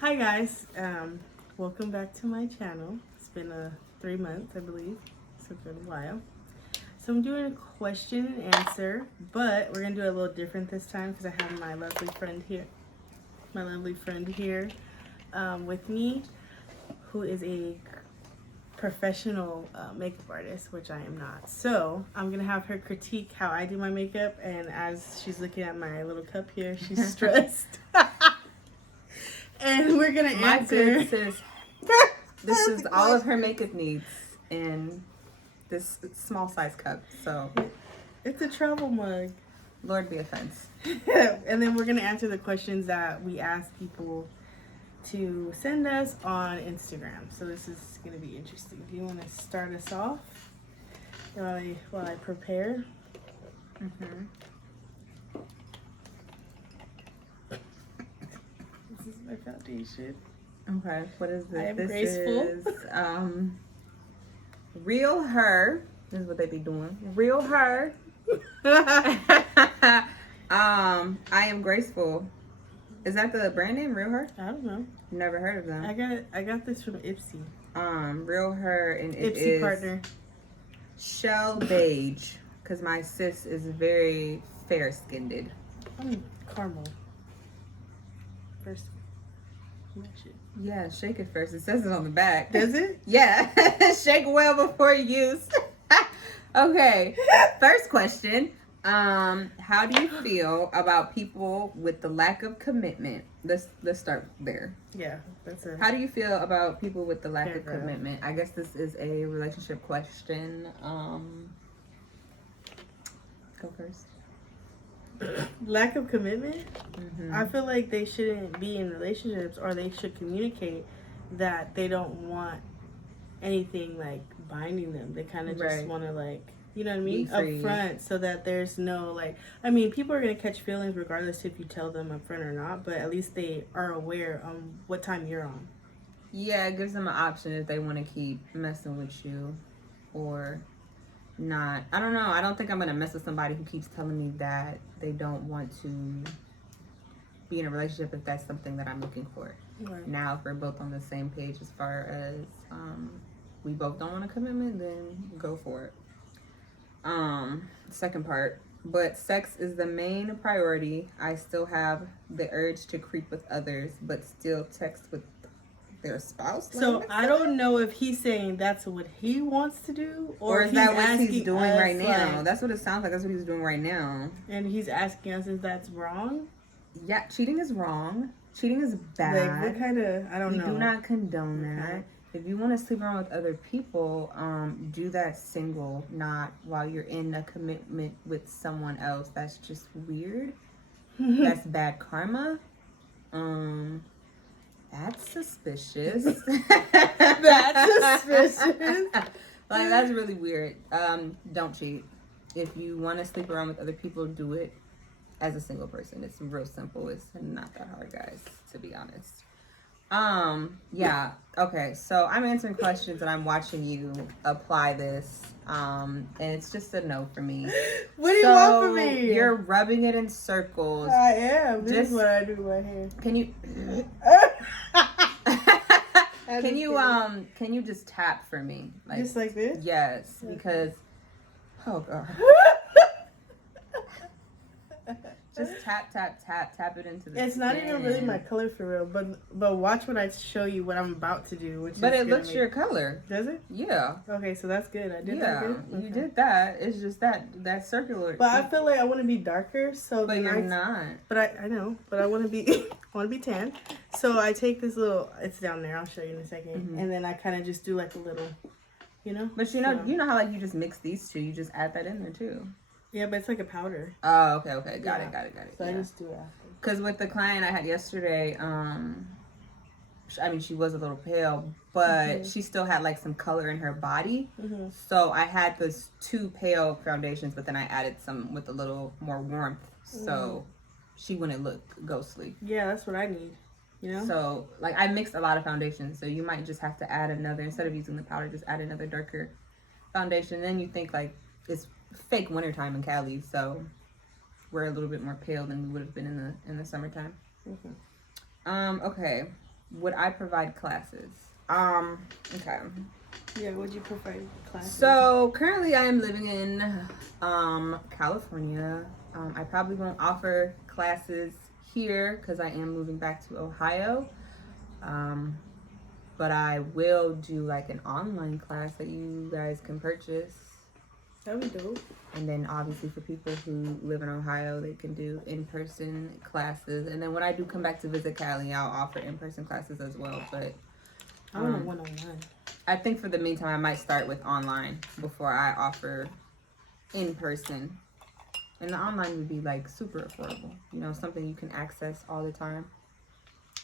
Hi guys, welcome back to my channel. It's been 3 months, I believe. It's been a while. So I'm doing a question and answer, but we're gonna do it a little different this time because I have my lovely friend here. With me, who is a professional makeup artist, which I am not. So I'm gonna have her critique how I do my makeup, and as she's looking at my little cup here, she's stressed. And we're gonna My answer. good sis, this is all of her makeup needs in this small size cup. So, It's a travel mug. Lord be offense. And then we're gonna answer the questions that we ask people to send us on Instagram. So this is gonna be interesting. Do you want to start us off while I prepare? Mm-hmm. This is my foundation. Okay, what is this? I am this graceful. Is, Real Her. This is what they be doing. Real Her. I am graceful. Is that the brand name, Real Her? I don't know. Never heard of them. I got this from Ipsy. Real Her, and it Ipsy is partner. Shell Beige, because my sis is very fair skinned. Caramel. First. Smash it. Yeah, shake it first. It says it on the back. Does it? Yeah. Shake well before use. Okay. First question. How do you feel about people with the lack of commitment? Let's start there. Yeah, that's it. How do you feel about people with the lack of Fair girl. commitment? I guess this is a relationship question. Go first. Lack of commitment? Mm-hmm. I feel like they shouldn't be in relationships, or they should communicate that they don't want anything like binding them. They kind of just Right. want to, like, you know what I mean, Be up free. front, so that there's no, like, I mean, people are gonna catch feelings regardless if you tell them up front or not, but at least they are aware on what time you're on. Yeah, it gives them an option if they want to keep messing with you or not. I don't know. I don't think I'm going to mess with somebody who keeps telling me that they don't want to be in a relationship if that's something that I'm looking for. Right. Now, if we're both on the same page as far as we both don't want a commitment, then go for it. Second part. But sex is the main priority. I still have the urge to creep with others, but still text with their spouse. So I don't know if he's saying that's what he wants to do, Or is that what he's doing us, right now? like, That's what it sounds like. That's what he's doing right now. and he's asking us if that's wrong. Yeah, cheating is wrong. Cheating is bad. Like, what kind of? I don't we know. do not condone that. Okay. If you want to sleep around with other people, do that single, not while you're in a commitment with someone else. That's just weird. That's bad karma. That's suspicious. That's suspicious. Like, that's really weird. Don't cheat. If you want to sleep around with other people, do it as a single person. It's real simple. It's not that hard, guys, to be honest. Yeah. Okay. So I'm answering questions and I'm watching you apply this. And it's just a no for me. What do you want from me? You're rubbing it in circles. I am. This Just- is what I do with my hair. Can you can you just tap for me? Like, Just like this? yes, because oh god. Just tap it into the It's not even really skin. my color for real, but watch when I show you what I'm about to do. But it looks your color. Does it? Yeah. Okay, so that's good. I did that Yeah, good? you Okay. did that. It's just that circular. But I feel like I want to be darker, so But then you're not. But I know, but I want to be I want to be tan. So I take this little. It's down there. I'll show you in a 2nd, Mhm. and then I kind of just do like a little, you know. But So- you know how like you just mix these two. You just add that in there too. Yeah, but it's like a powder. Oh, okay. Got Yeah. it. So I Yeah. just do it after. Because with the client I had yesterday, I mean, she was a little pale, but she still had like some color in her body. Mm-hmm. So I had those 2 pale foundations, but then I added some with a little more warmth, so she wouldn't look ghostly. Yeah, that's what I need. You know. So like I mixed a lot of foundations, so you might just have to add another, instead of using the powder, just add another darker foundation. Then you think like it's fake wintertime in Cali, so we're a little bit more pale than we would have been in the summertime. Mm-hmm. Okay. would I provide classes? Okay. Yeah, would you provide classes? So currently I am living in California. I probably won't offer classes here because I am moving back to Ohio. But I will do like an online class that you guys can purchase. That'd be dope. And then obviously for people who live in Ohio, they can do in-person classes. And then when I do come back to visit Cali, I'll offer in-person classes as well. But I want a one-on-one. I think for the meantime, I might start with online before I offer in-person. And the online would be like super affordable. You know, something you can access all the time.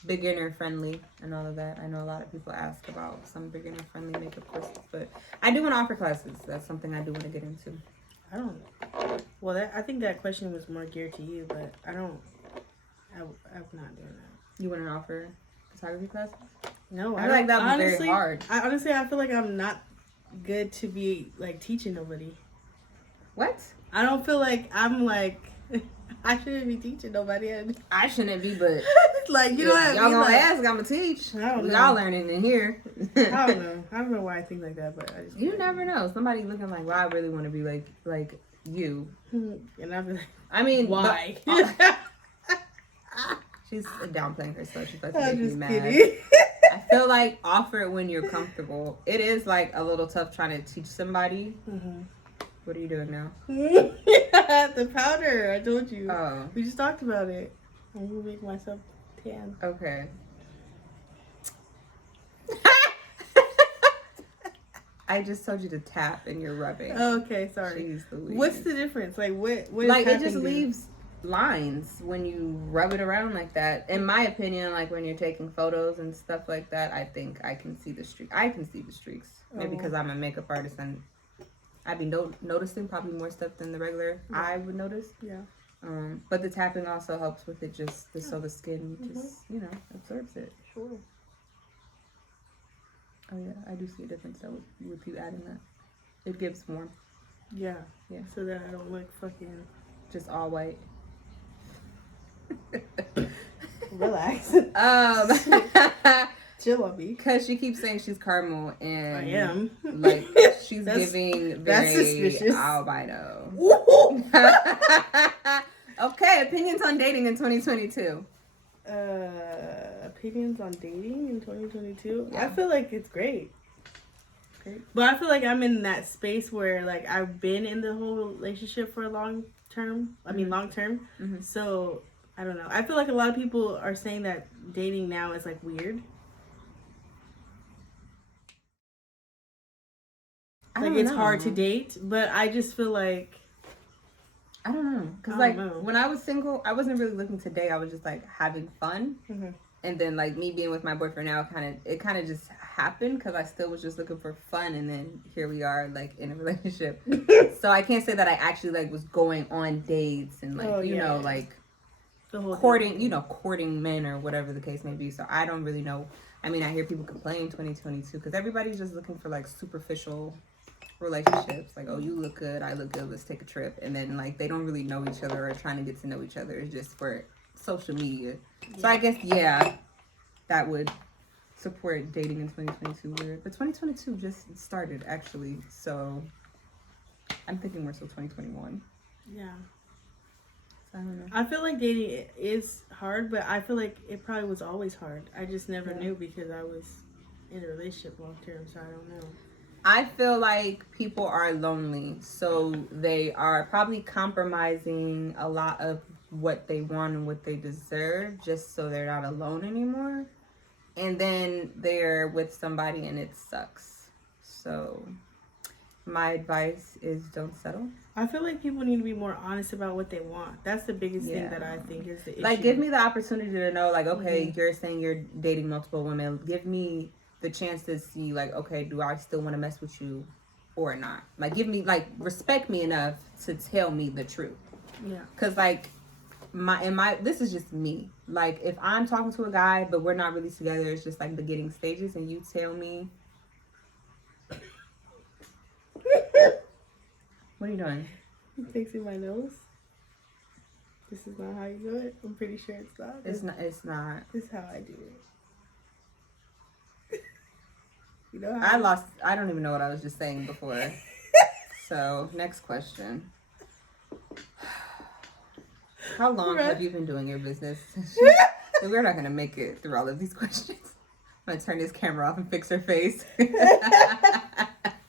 Beginner friendly and all of that. I know a lot of people ask about some beginner friendly makeup courses, but I do want to offer classes. That's something I do want to get into. I don't. Well, I think that question was more geared to you, but I don't. I'm not doing that. You want to offer photography classes? No, I feel like that would be very hard. I feel like I'm not good to be like teaching nobody. What? I don't feel like I'm like I shouldn't be teaching nobody. I shouldn't be, but like you know what y'all gonna like, ask, I'm gonna teach. I don't know. Y'all learning in here. I don't know. I don't know why I think like that, but I just You never know. Somebody looking like, well, I really want to be like you. And I'll be like, I mean, why? She's downplaying herself. She's about to I'm make me just mad. kidding. I feel like offer it when you're comfortable. It is like a little tough trying to teach somebody. Mm-hmm. What are you doing now? The powder. I told you. Oh. We just talked about it. I'm gonna make myself tan. Okay. I just told you to tap and you're rubbing. Okay, sorry. Jeez Louise. What's the difference? Like what like is it just tapping leaves lines when you rub it around like that. In my opinion, like when you're taking photos and stuff like that, I think I can see the streak. I can see the streaks. Maybe because I'm a makeup artist and I'd be noticing probably more stuff than the regular eye would notice. Yeah. But the tapping also helps with it so the skin just, absorbs it. Sure. Oh yeah, I do see a difference though with you adding that. It gives warmth. Yeah. Yeah. So that I don't look fucking Just all white. relax. Chill on me. Because she keeps saying she's caramel and I am. like she's giving that's very suspicious. albino. Okay, opinions on dating in 2022. Opinions on dating in 2022. Yeah. I feel like it's great. But I feel like I'm in that space where like I've been in the whole relationship for a long term. Mm-hmm. So I don't know. I feel like a lot of people are saying that dating now is like weird. Like it's hard to date, but I just feel like I don't know. Because like when I was single, I wasn't really looking to date. I was just like having fun. Mm-hmm. And then like me being with my boyfriend now, it kind of just happened because I still was just looking for fun. And then here we are like in a relationship. So I can't say that I actually like was going on dates and like, like the whole courting, courting men or whatever the case may be. So I don't really know. I mean, I hear people complain 2022 because everybody's just looking for like superficial relationships. Like, oh, you look good, I look good, let's take a trip. And then like they don't really know each other or trying to get to know each other. It's just for social media. So I guess that would support dating in 2022 weird. But 2022 just started actually, so I'm thinking more so 2021. Yeah. So I don't know. I feel like dating is hard, but I feel like it probably was always hard. I just never knew because I was in a relationship long term, so I don't know. I feel like people are lonely, so they are probably compromising a lot of what they want and what they deserve just so they're not alone anymore. And then they're with somebody and it sucks. So my advice is don't settle. I feel like people need to be more honest about what they want. That's the biggest thing that I think is the issue. Like, give me the opportunity to know, like, okay, you're saying you're dating multiple women. Give me the chance to see, like, okay, do I still want to mess with you or not? Like, respect me enough to tell me the truth. Yeah. Because, like, this is just me. Like, if I'm talking to a guy, but we're not really together, it's just, like, beginning stages, and you tell me. What are you doing? I'm fixing my nose. This is not how you do it. I'm pretty sure it's not. It's not. This is how I do it. know how. I don't even know what I was just saying before. So, next question. How long have you been doing your business? We're not going to make it through all of these questions. I'm going to turn this camera off and fix her face.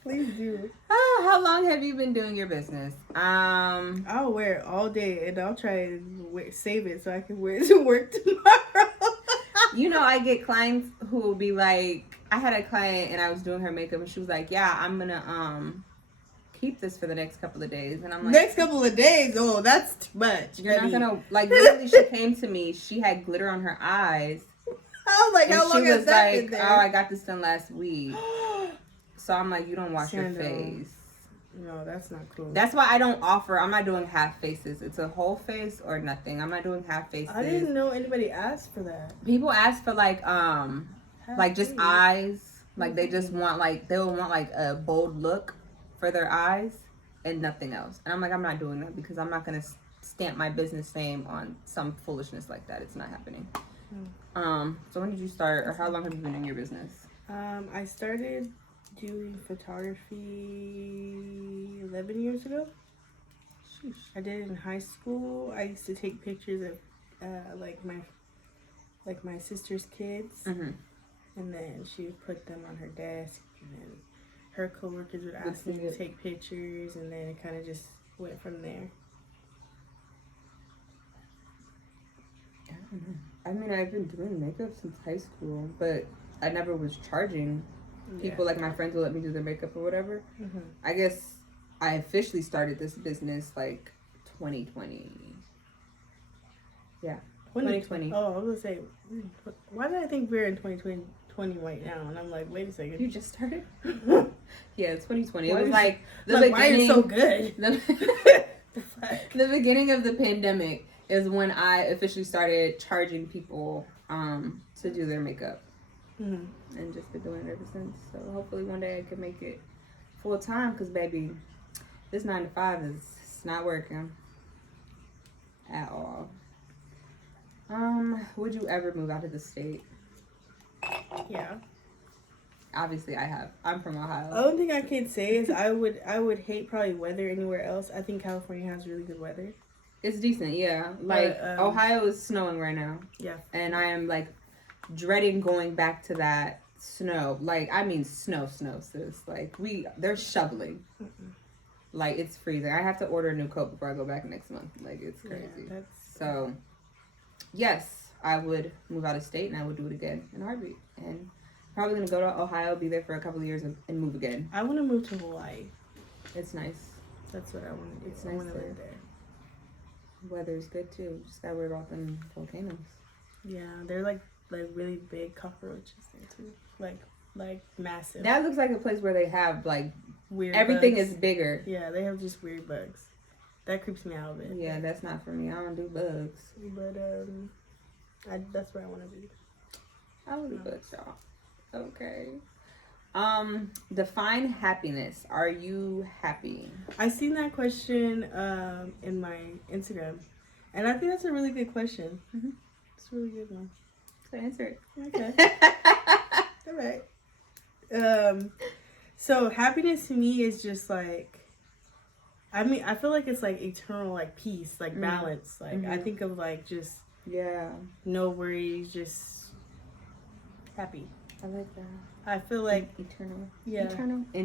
Please do. How long have you been doing your business? I'll wear it all day, and I'll try and save it so I can wear it to work tomorrow. You know, I get clients who will be like, I had a client and I was doing her makeup and she was like, yeah, I'm going to keep this for the next couple of days. And I'm like, next couple of days? Oh, that's too much. You're not going to, like, literally she came to me, she had glitter on her eyes. I was like, how long has that been there? Oh, I got this done last week. So I'm like, you don't wash your face. No, that's not cool. That's why I don't offer. I'm not doing half faces. It's a whole face or nothing. I'm not doing half faces. I didn't know anybody asked for that. People ask for like just eyes. Like they just want they will want like a bold look for their eyes and nothing else. And I'm like, I'm not doing that because I'm not gonna stamp my business name on some foolishness like that. It's not happening. So when did you start, or how long have you been in your business? I started doing photography 11 years ago. Sheesh. I did it in high school. I used to take pictures of my sister's kids, and then she would put them on her desk, and then her coworkers would ask me to take pictures, and then it kind of just went from there. I don't know. I mean, I've been doing makeup since high school, but I never was charging people. Like my friends would let me do their makeup or whatever. I guess I officially started this business like 2020. Yeah, 2020. Oh, I was gonna say, why did I think we're in 2020 right now? And I'm like, wait a second. You just started? Yeah, 2020. It was why the beginning. Why are you so good? The beginning of the pandemic is when I officially started charging people to do their makeup. And just been doing it ever since. So hopefully one day I can make it full time, because baby, this 9 to 5 is not working at all. Would you ever move out of the state? Yeah. Obviously I have. I'm from Ohio. The only thing I can say is I would hate probably weather anywhere else. I think California has really good weather. It's decent, yeah. Like Ohio is snowing right now. Yeah. And I am like dreading going back to that snow. Like, I mean snow, sis. Like they're shoveling. Like, it's freezing. I have to order a new coat before I go back next month. Like, it's crazy. Yeah, so yes, I would move out of state, and I would do it again in a heartbeat. And probably gonna go to Ohio, be there for a couple of years, and move again. I want to move to Hawaii. It's nice. That's what I want to do. It's I nice want to live there. Weather's good too. Just gotta worry about them volcanoes. Yeah, they're like really big cockroaches there too. Like massive. That looks like a place where they have like weird everything bugs. Is bigger. Yeah, they have just weird bugs. That creeps me out a bit. Yeah, that's not for me. I don't do bugs. But that's where I want to be. I don't do bugs, y'all. Okay. Define happiness. Are you happy? I seen that question in my Instagram, and I think that's a really good question. It's a really good one. So answer it. Okay. All right. So happiness to me is just like, I mean, I feel like it's like eternal, like peace, like balance. Like I think of like just no worries, just happy. I like that. I feel like eternal. Yeah. Internal. Yeah.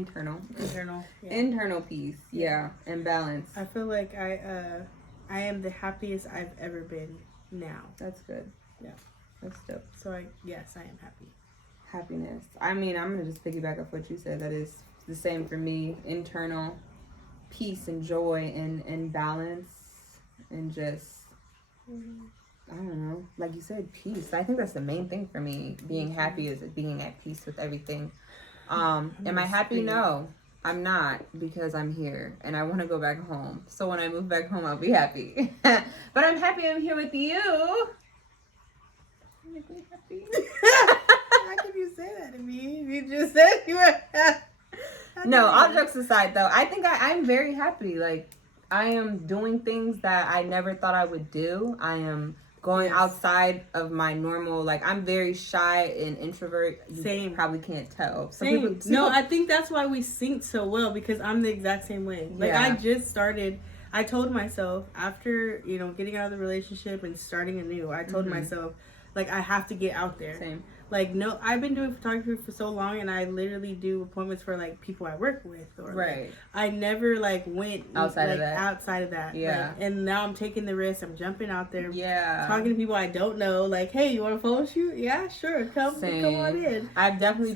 Internal peace. Yeah, and balance. I feel like I am the happiest I've ever been now. That's good. Yeah. That's dope. So yes, I am happy. Happiness. I mean, I'm gonna just piggyback off what you said. That is the same for me. Internal peace and joy and balance and just I don't know, like you said, peace. I think that's the main thing for me. Being happy is being at peace with everything. Am I happy? No, I'm not, because I'm here and I want to go back home. So when I move back home, I'll be happy. But I'm happy I'm here with you. You make me happy. How can you say that to me? You just said you were happy. No, all jokes aside, though, I think I'm very happy. Like, I am doing things that I never thought I would do. I am going outside of my normal, like, I'm very shy and introvert. You probably can't tell. Same. No, I think that's why we sync so well, because I'm the exact same way. Like, I just started, I told myself after, you know, getting out of the relationship and starting anew, I told myself, like, I have to get out there. Same. Like, no, I've been doing photography for so long, and I literally do appointments for, like, people I work with. Or, like, I never, like, went outside of that. Yeah. Like, and now I'm taking the risk. I'm jumping out there. Yeah. Talking to people I don't know. Like, hey, you want a photo shoot? Yeah, sure. Come on in. I've definitely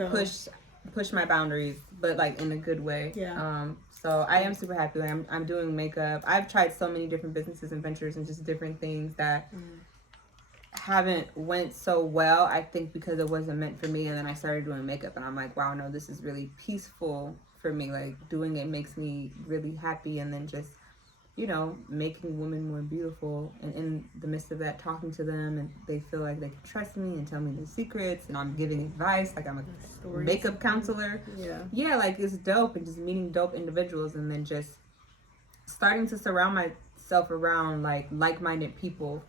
pushed my boundaries, but, like, in a good way. Yeah. So I am super happy. Like, I'm doing makeup. I've tried so many different businesses and ventures and just different things that haven't went so well, I think, because it wasn't meant for me. And then I started doing makeup, and I'm like, wow, no, this is really peaceful for me. Like, doing it makes me really happy. And then just, you know, making women more beautiful, and in the midst of that, talking to them, and they feel like they can trust me and tell me their secrets, and I'm giving advice, like I'm a makeup counselor. Yeah, like, it's dope. And just meeting dope individuals, and then just starting to surround myself around like-minded people.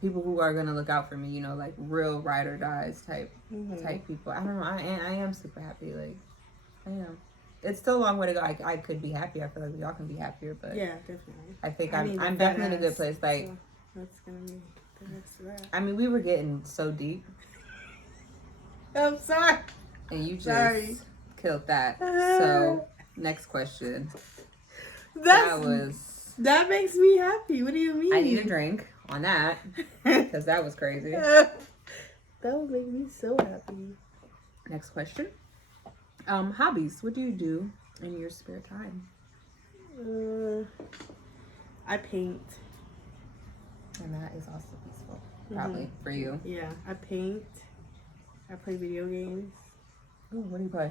People who are gonna look out for me, you know, like real ride or dies type people. I don't know. I am super happy. Like, I am. It's still a long way to go. I could be happy. I feel like we all can be happier, but yeah, definitely. I think I'm definitely in a good place. Like, so that's gonna be the next of that. I mean, we were getting so deep. I'm sorry. And you just killed that. So next question. That makes me happy. What do you mean? I need a drink on that, because that was crazy. That would make me so happy. Next question. Hobbies. What do you do in your spare time? I paint. And that is also peaceful, probably, for you. Yeah, I paint. I play video games. Ooh, what do you play?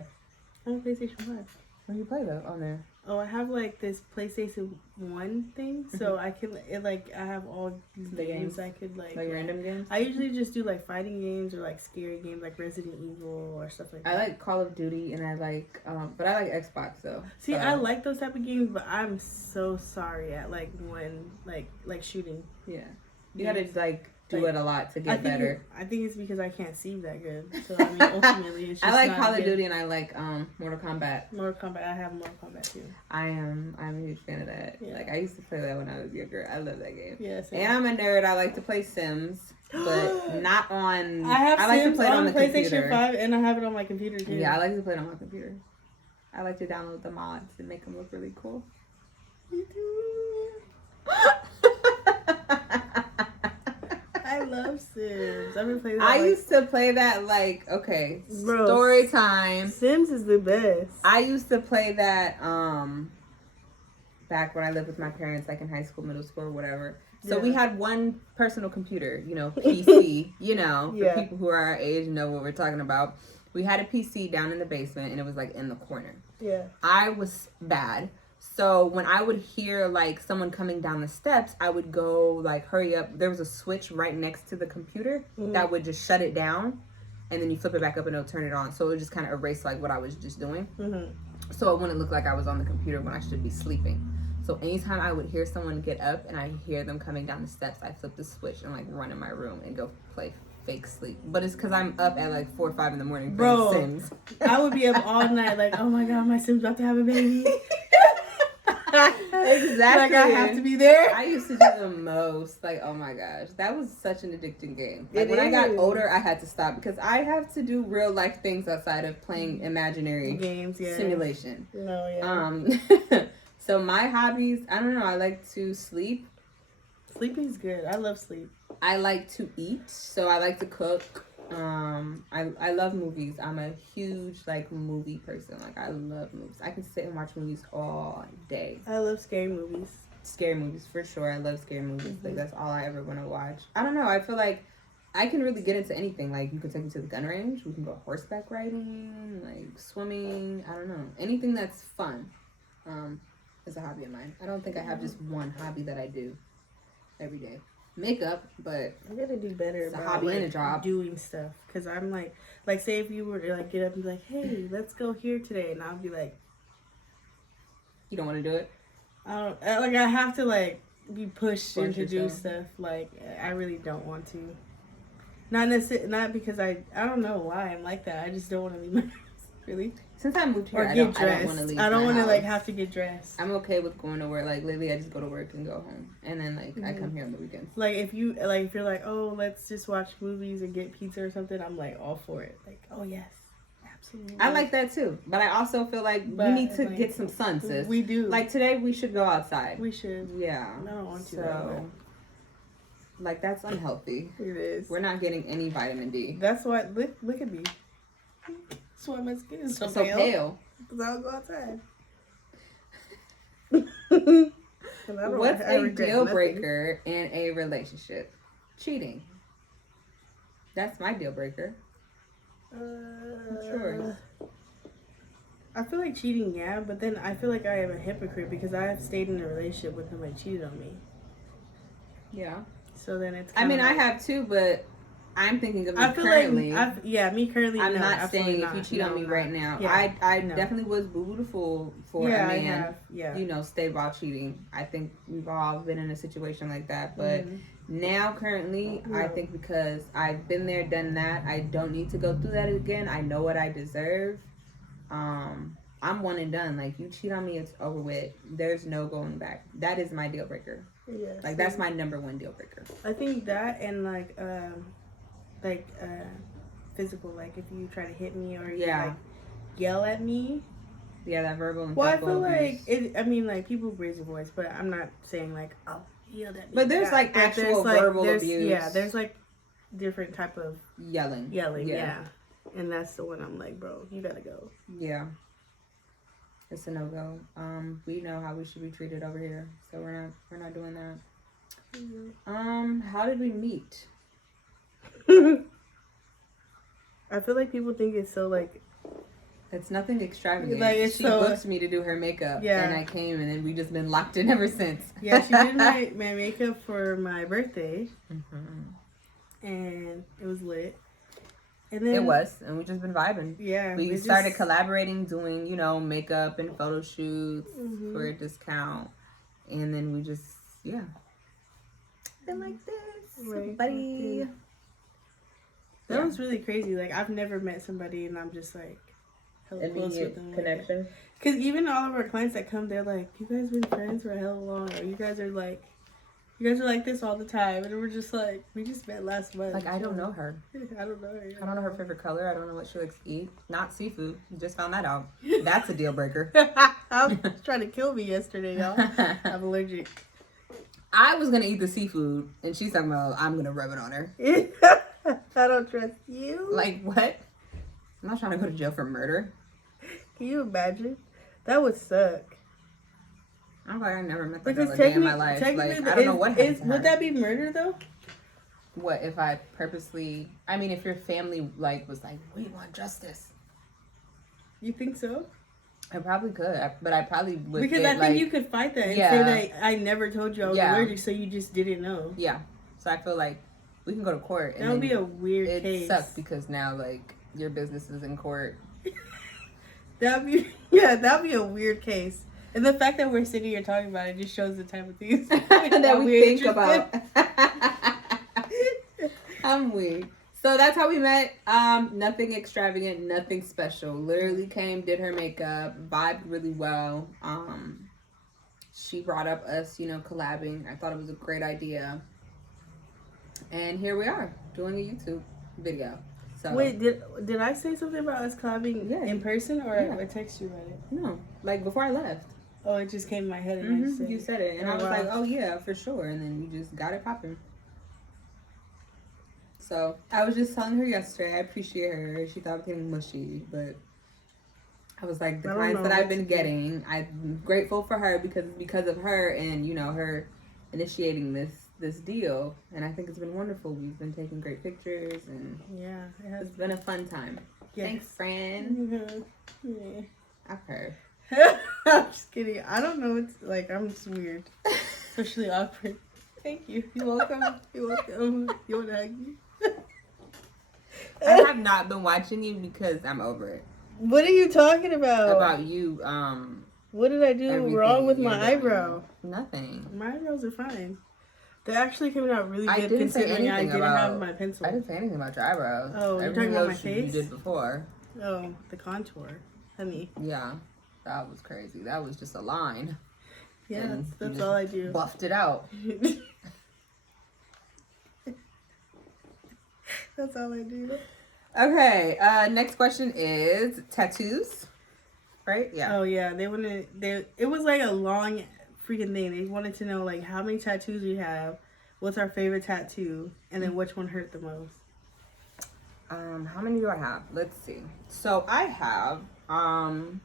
I have PlayStation 5. What do you play though on there? Oh, I have like this PlayStation 1 thing, so I can I have all these games I could like random games. I usually just do like fighting games or like scary games like Resident Evil or stuff like that. I like Call of Duty, and I like but I like Xbox though. See, I like those type of games, but I'm so sorry at like when like shooting. Yeah, you gotta like do it a lot to get better. I think it's because I can't see that good. So I mean, ultimately, it's just I like Call of Duty, and I like Mortal Kombat. Mortal Kombat. I have Mortal Kombat too. I'm a huge fan of that. Yeah. Like, I used to play that when I was younger. I love that game. Yeah, and I'm a nerd. I like to play Sims, but not on. I like to play it on the PlayStation computer. 5, and I have it on my computer too. Yeah, I like to play it on my computer. I like to download the mods and make them look really cool. Me too. I love Sims. I've been playing that. I used to play that story time. Sims is the best. I used to play that back when I lived with my parents, like in high school, middle school, or whatever. So we had one personal computer, you know, PC, you know, for people who are our age know what we're talking about. We had a PC down in the basement, and it was like in the corner. Yeah. I was bad. So when I would hear like someone coming down the steps, I would go like hurry up. There was a switch right next to the computer that would just shut it down, and then you flip it back up and it'll turn it on. So it would just kind of erase like what I was just doing. So it wouldn't look like I was on the computer when I should be sleeping. So anytime I would hear someone get up and I hear them coming down the steps, I flip the switch and like run in my room and go play fake sleep. But it's because I'm up at like 4 or 5 in the morning playing Sims. I would be up all night like, oh my god, my Sim's about to have a baby. Exactly. Like, I have to be there. I used to do the most. Like, oh my gosh. That was such an addicting game. Like, when I got older, I had to stop because I have to do real life things outside of playing imaginary games, simulation. No, So my hobbies, I don't know. I like to sleep. Sleeping's good. I love sleep. I like to eat. So I like to cook. I love movies. I'm a huge like movie person. Like, I love movies. I can sit and watch movies all day. I love scary movies. Scary movies for sure. I love scary movies. Like, that's all I ever want to watch. I don't know. I feel like I can really get into anything. Like, you can take me to the gun range. We can go horseback riding, like swimming. I don't know. Anything that's fun is a hobby of mine. I don't think I have just one hobby that I do every day. Makeup, but I gotta do better. It's a hobby and a job. Doing stuff, because I'm like say if you were to like get up and be like, hey, let's go here today, and I'll be like, you don't want to do it. I have to like be pushed Force into do yourself. stuff. Like I really don't want to. Not necessarily, not because I don't know why I'm like that. I just don't want to leave my house. Really. Since I moved here, Or I get don't dressed. want to leave. I don't want to like have to get dressed. I'm okay with going to work. Like lately, I just go to work and go home, and then like I Mm-hmm. come here on the weekends. Like if you're like, oh, let's just watch movies and get pizza or something, I'm like all for it. Like, oh yes, absolutely. I like that too, but I also feel like we But, need to like, get some sun, sis. We do. Like today, we should go outside. We should. Yeah. I don't want to. So, like that's unhealthy. It is. We're not getting any vitamin D. That's why. Look at me. That's why my skin is so pale. Because I don't go outside. What's a deal breaker in a relationship? Cheating. That's my deal breaker. Sure. I feel like cheating, yeah, but then I feel like I am a hypocrite because I have stayed in a relationship with somebody cheated on me. Yeah. So then it's. I mean, I have too, but I'm thinking of me I feel currently. like me currently. I'm no, not saying not. if you cheat on me right now. Yeah, I no. definitely was beautiful for Yeah, a I man. have. Yeah. You know, stay while cheating. I think we've all been in a situation like that. But now, currently, I think because I've been there, done that, I don't need to go through that again. I know what I deserve. I'm one and done. Like, you cheat on me, it's over with. There's no going back. That is my deal breaker. Yeah. Like, that's my number one deal breaker. I think that and physical, like if you try to hit me or you like yell at me. Yeah, that verbal and Well, I physical feel abuse. like it. I mean, like people raise their voice, but I'm not saying like, oh, he yelled at me. But there's like actual verbal abuse. Yeah, there's like different type of yelling. Yeah. And that's the one I'm like, bro, you gotta go. Yeah. It's a no-go. We know how we should be treated over here, so we're not doing that. Mm-hmm. How did we meet? I feel like people think it's so like. It's nothing extravagant. Like, it's she so, booked me to do her makeup, and I came, and then we just been locked in ever since. Yeah, she did my makeup for my birthday, and it was lit. And then and we just been vibing. Yeah, we started collaborating, doing makeup and photo shoots for a discount, and then we just been like this, right, buddy. That was really crazy. Like I've never met somebody, and I'm just like hella close with them. Connection. Because even all of our clients that come, they're like, "You guys been friends for a hell long, or you guys are like this all the time," and we're just like, "We just met last month." Like I don't know her. I don't know her. I don't know her favorite color. I don't know what she likes to eat. Not seafood. Just found that out. That's a deal breaker. I was trying to kill me yesterday, y'all. I'm allergic. I was gonna eat the seafood, and she's talking about I'm gonna rub it on her. I don't trust you. Like what? I'm not trying to go to jail for murder. Can you imagine? That would suck. I'm like I never met that girl a day in my life. Like I don't know what happened to her. Would that be murder though? What if I purposely? I mean, if your family was like, we want justice. You think so? I probably could, but I probably would. Because I think you could fight that and say that I never told you I was allergic, so you just didn't know. Yeah. So I feel like we can go to court. And that would be a weird case. It sucks because now your business is in court. That'd be a weird case. And the fact that we're sitting here talking about it just shows the type of things that we think about. I'm weak. So that's how we met. Nothing extravagant, nothing special. Literally came, did her makeup, vibed really well. She brought up us, collabing. I thought it was a great idea. And here we are, doing a YouTube video. So wait, did I say something about us collabing in person or I text you about it? No, like before I left. Oh, it just came in my head and I said you said it. And I was like, oh yeah, for sure. And then we just got it popping. So I was just telling her yesterday, I appreciate her. She thought I was getting mushy, but I was like, the clients that I've been getting, I'm grateful for her because of her and, her initiating this deal. And I think it's been wonderful. We've been taking great pictures and it's been a fun time. Yes. Thanks, friend. Yeah. I've heard. I'm just kidding. I don't know. It's like, I'm just weird. Socially awkward. Thank you. You're welcome. You're welcome. You want to hug me? I have not been watching you because I'm over it. What are you talking about? About you What did I do everything wrong with you're my doing. eyebrow? Nothing. My eyebrows are fine. They're actually coming out really I good didn't say considering I anything didn't about. have my pencil. I didn't say anything about your eyebrows. Oh, you're Everything talking about my else face? you did before. Oh, the contour, honey. Yeah, that was crazy. That was just a line. Yeah, And that's you all I do. Buffed it out. That's all I do. Okay. Next question is tattoos. Right? Yeah. Oh yeah, it was like a long freaking thing. They wanted to know like how many tattoos we have, what's our favorite tattoo, and then which one hurt the most. How many do I have? Let's see. So I have John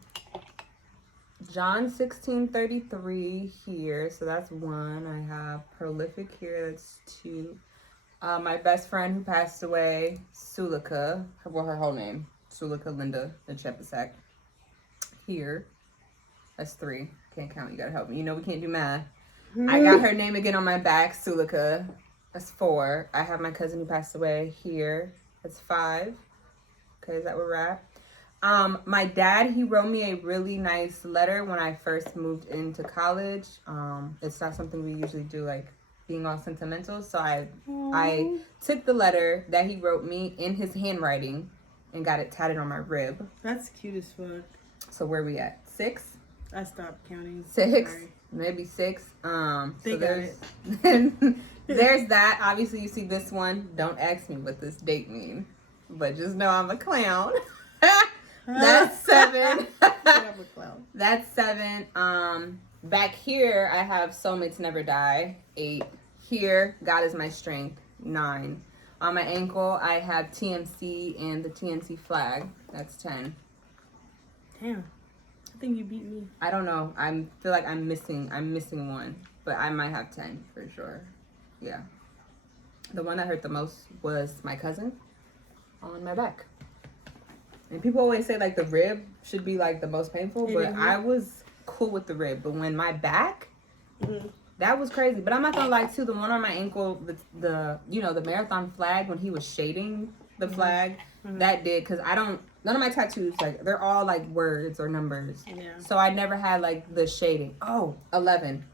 16:33 here, so that's one. I have prolific here, that's two. My best friend who passed away, Sulika, her whole name, Sulika Linda Chepasak. Here, that's three. Can't count. You gotta help me. You know we can't do math. I got her name again on my back, Sulika. That's four. I have my cousin who passed away here. That's five. Okay, is that where we're at? My dad, he wrote me a really nice letter when I first moved into college. It's not something we usually do, like being all sentimental. So I took the letter that he wrote me in his handwriting and got it tatted on my rib. That's cute as fuck. So where we at? 6? I stopped counting. Six? Sorry. Maybe 6. So They got there's there's that. Obviously you see this one. Don't ask me what this date means. But just know I'm a clown. That's 7. That's 7. Back here I have soulmates never die. 8. Here, God is my strength. 9. On my ankle I have TMC and the TNC flag. That's 10. Damn. I think you beat me. I don't know. I feel like I'm missing one. But I might have 10 for sure. Yeah. The one that hurt the most was my cousin on my back. And people always say like the rib should be like the most painful, but I was cool with the rib. But when my back, that was crazy. But I'm not gonna lie too, the one on my ankle, the marathon flag, when he was shading the flag, that did, because none of my tattoos, like they're all like words or numbers. Yeah. So I never had like the shading. 11.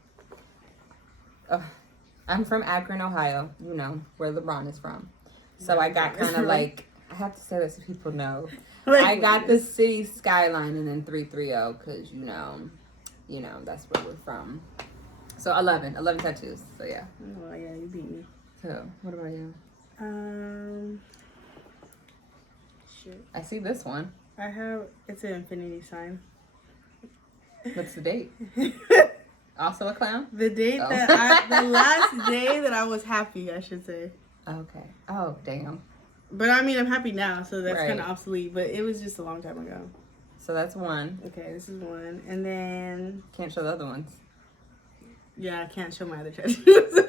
I'm from Akron, Ohio, where LeBron is from. So I got kind of like, I have to say this so people know. I got the city skyline and then 330 because, that's where we're from. So 11 tattoos. So yeah. Oh yeah, you beat me. So what about you? Shit. I see this one. It's an infinity sign. What's the date? Also a clown? The date the last day that I was happy, I should say. Okay. Oh, damn. But I mean, I'm happy now, so that's Right. kind of obsolete. But it was just a long time ago. So that's one. Okay, this is one, and then Can't show the other ones. yeah, I can't show my other tattoos.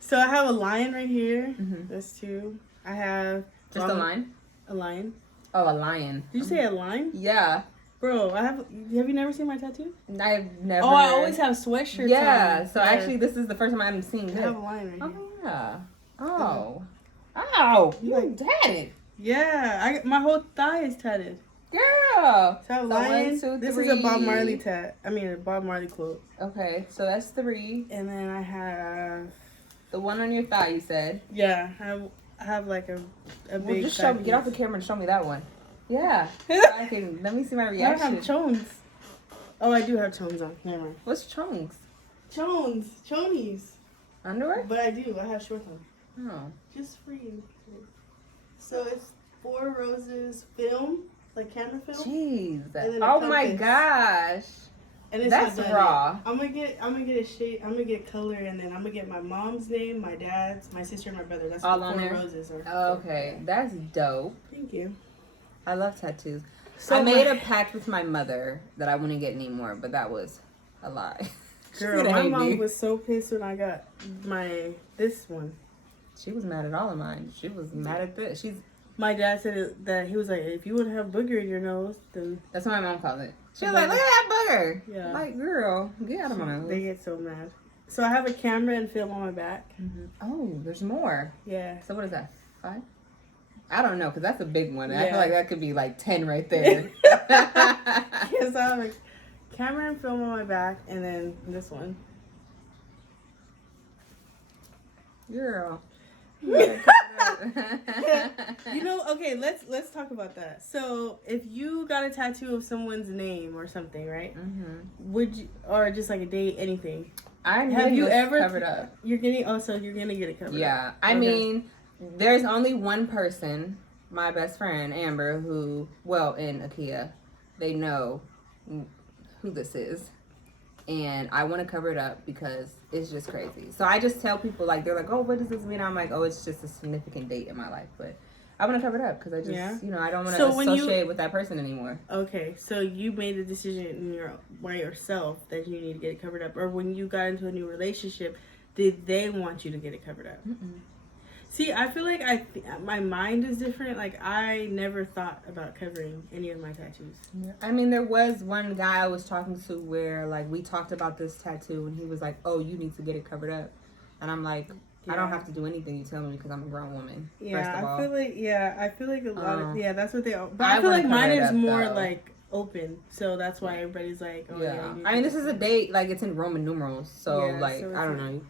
So I have a lion right here. That's 2. I have Just a line? A lion. Oh, a lion. Did you say a lion? Yeah. Bro, have you never seen my tattoo? I've never. Oh, I always have sweatshirts. Yeah. on. So actually, this is the first time I'm seeing I this. have a lion right here. Oh yeah. Oh. Oh, you Like- tatted. Yeah, my whole thigh is tatted. Girl. So I have a So lion. 1, 2, This is a Bob 3. Marley tat. I mean, a Bob Marley quote. Okay, so that's 3. And then I have The one on your thigh, you said. yeah, I have like a Well, big. just thigh show me. Get piece. off the camera and show me that one. Yeah. Let me see my I don't reaction. have chones. Oh, I do have chones on. Never mind. What's chongs? Chonies. Underwear? But I do. I have shorts on. Oh. Just for you. So it's 4 roses film, like camera film. Jeez. then it Oh my comes- gosh. And it's That's not done raw. yet. I'm gonna get a shade. I'm gonna get color, and then I'm gonna get my mom's name, my dad's, my sister, and my brother. That's All what on 4 there? roses are. Okay, that's dope. Thank you. I love tattoos. So I made a pact with my mother that I wouldn't get any more, but that was a lie. She's Girl, gonna my hate mom me. was so pissed when I got this one. She was mad at all of mine. She was mad at this. My dad said that he was like, if you would have booger in your nose, then That's what my mom called it. She was like, look at that booger. Yeah. Like, girl, get out of my nose. they get so mad. So I have a camera and film on my back. Oh, there's more. Yeah. So what is that? 5? I don't know, because that's a big one. I Yeah. feel like that could be like 10 right there. Yes, I have a camera and film on my back, and then this one. Girl. You know, okay, let's talk about that. So, if you got a tattoo of someone's name or something, right? Mm-hmm. Would you, or just like a date, anything? Have you ever covered up? You're getting, oh, so you're gonna get it covered up. Yeah. I mean, there's only one person, my best friend, Amber, who, well, in IKEA, they know who this is. And I want to cover it up because it's just crazy. So I just tell people, like, they're like, oh, what does this mean? I'm like, oh, it's just a significant date in my life. But I want to cover it up because I just, you know, I don't want to associate with that person anymore. Okay, so you made the decision by yourself that you need to get it covered up. Or when you got into a new relationship, did they want you to get it covered up? Mm-mm. See, I feel like my mind is different. Like, I never thought about covering any of my tattoos. Yeah. I mean, there was one guy I was talking to where, like, we talked about this tattoo, and he was like, oh, you need to get it covered up. And I'm like, I don't have to do anything you tell me because I'm a grown woman. Yeah, first of all. I feel like a lot of, that's what they are. But I I feel like mine is up, more, though. like, open. So that's why everybody's like, oh, yeah. I mean, this is a date, like, it's in Roman numerals. So, Yeah, like, so I don't know.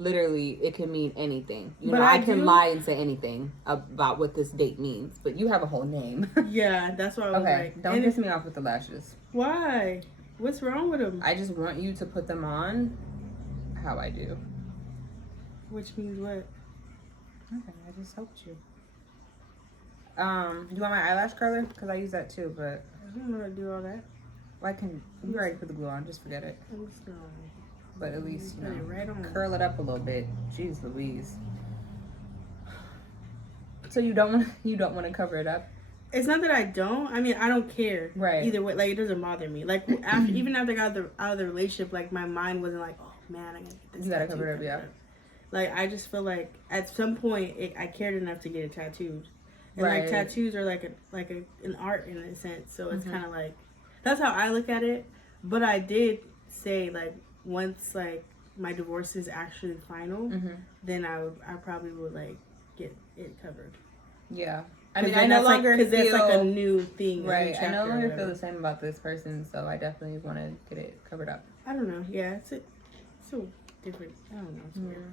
Literally, it can mean anything. You But know, I can lie and say anything about what this date means, but you have a whole name. Yeah, that's why I was like... Don't piss me off with the lashes. Why? What's wrong with them? I just want you to put them on how I do. Which means what? Okay, I just helped you. Do you want my eyelash curler? Because I use that too, but... I don't know how to do all that. Why can... You already put the glue on, just forget it. I'm just gonna... But at least, you know, right on. curl it up a little bit. Jeez Louise. So you don't want to cover it up? It's not that I don't. I mean, I don't care. Right. Either way, like, it doesn't bother me. Like, even after I got out of the relationship, like, my mind wasn't like, oh man, I gotta get this. You gotta cover it up, yeah. Like, I just feel like at some point I cared enough to get it tattooed. And right. like, tattoos are like an art in a sense. So it's kind of like, that's how I look at it. But I did say, like, once like my divorce is actually final, then I probably would like get it covered. Yeah, I mean, I no longer because that's like a new thing, right? I no longer feel the same about this person, so I definitely want to get it covered up. I don't know. Yeah, it's so different. I don't know. It's weird.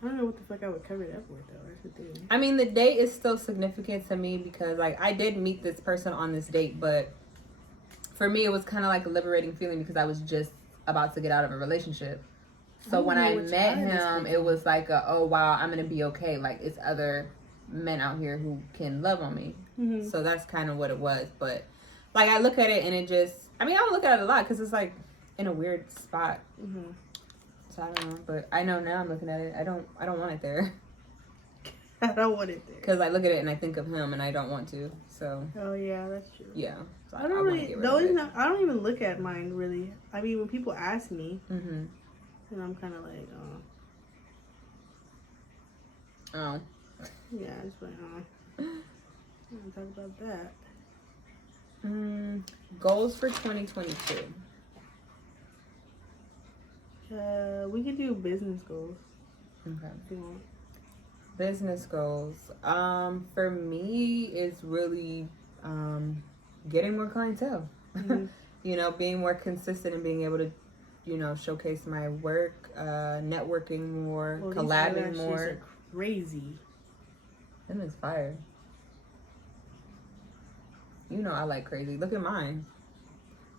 I don't know what the fuck I would cover it up with though. That's the thing. I mean, the date is still significant to me because like I did meet this person on this date, but for me it was kind of like a liberating feeling because I was just about to get out of a relationship. So when I met him, it was like, oh wow, I'm gonna be okay. Like, it's other men out here who can love on me. So that's kind of what it was. But like, I look at it and it just, I mean, I don't look at it a lot because it's like in a weird spot. So I don't know, but I know now I'm looking at it. I don't want it there. I don't want it there because I look at it and I think of him and I don't want to. So. Oh yeah, that's true. Yeah. So I don't really. I don't even look at mine really. I mean, when people ask me, and I'm kind of like, oh. Yeah, I just like, I don't talk about that. Goals for 2022. We could do business goals. Okay. If you want. Business goals. For me, it's really getting more clientele. You know, being more consistent and being able to, you know, showcase my work, networking more, collabing more. Are crazy. Them is fire. You know I like crazy. Look at mine.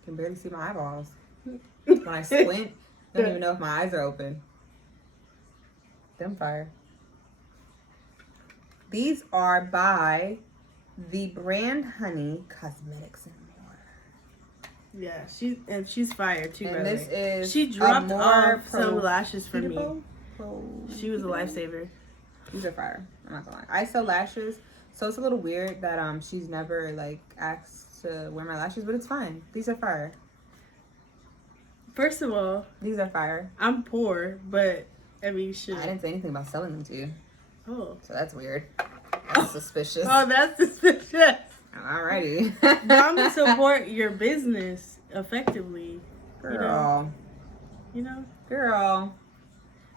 Can barely see my eyeballs. When I squint, I don't even know if my eyes are open. Them fire. These are by the brand Honey Cosmetics and More. Yeah, she's fire too. And this is she dropped off some lashes for me. She was a lifesaver. These are fire. I'm not gonna lie. I sell lashes, so it's a little weird that she's never like asked to wear my lashes, but it's fine. These are fire. First of all, these are fire. I'm poor, but I mean, shit. I didn't say anything about selling them to you. Oh. So that's weird. That's suspicious. Oh, that's suspicious. Alrighty. But I'm gonna support your business effectively. Girl. You know? Girl.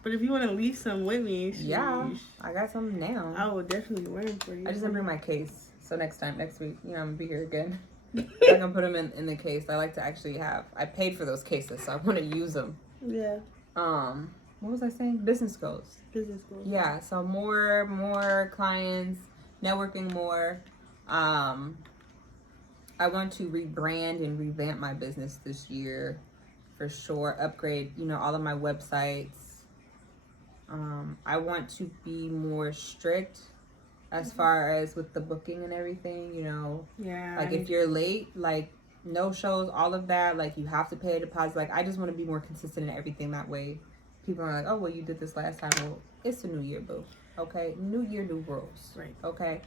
But if you want to leave some with me, Yeah, I got some now. I will definitely wear them for you. I just didn't bring my case. So next week, I'm going to be here again. I'm going to put them in the case. I like to actually I paid for those cases, so I want to use them. Yeah. What was I saying? Business goals. Business goals. Yeah, so more clients, networking more. I want to rebrand and revamp my business this year for sure. Upgrade, all of my websites. I want to be more strict as far as with the booking and everything, Yeah. Like if you're late, like no shows, all of that, like you have to pay a deposit. Like I just want to be more consistent in everything that way. People are like, oh, well, you did this last time. Well, it's a new year, boo. Okay? New year, new rules. Right. Okay?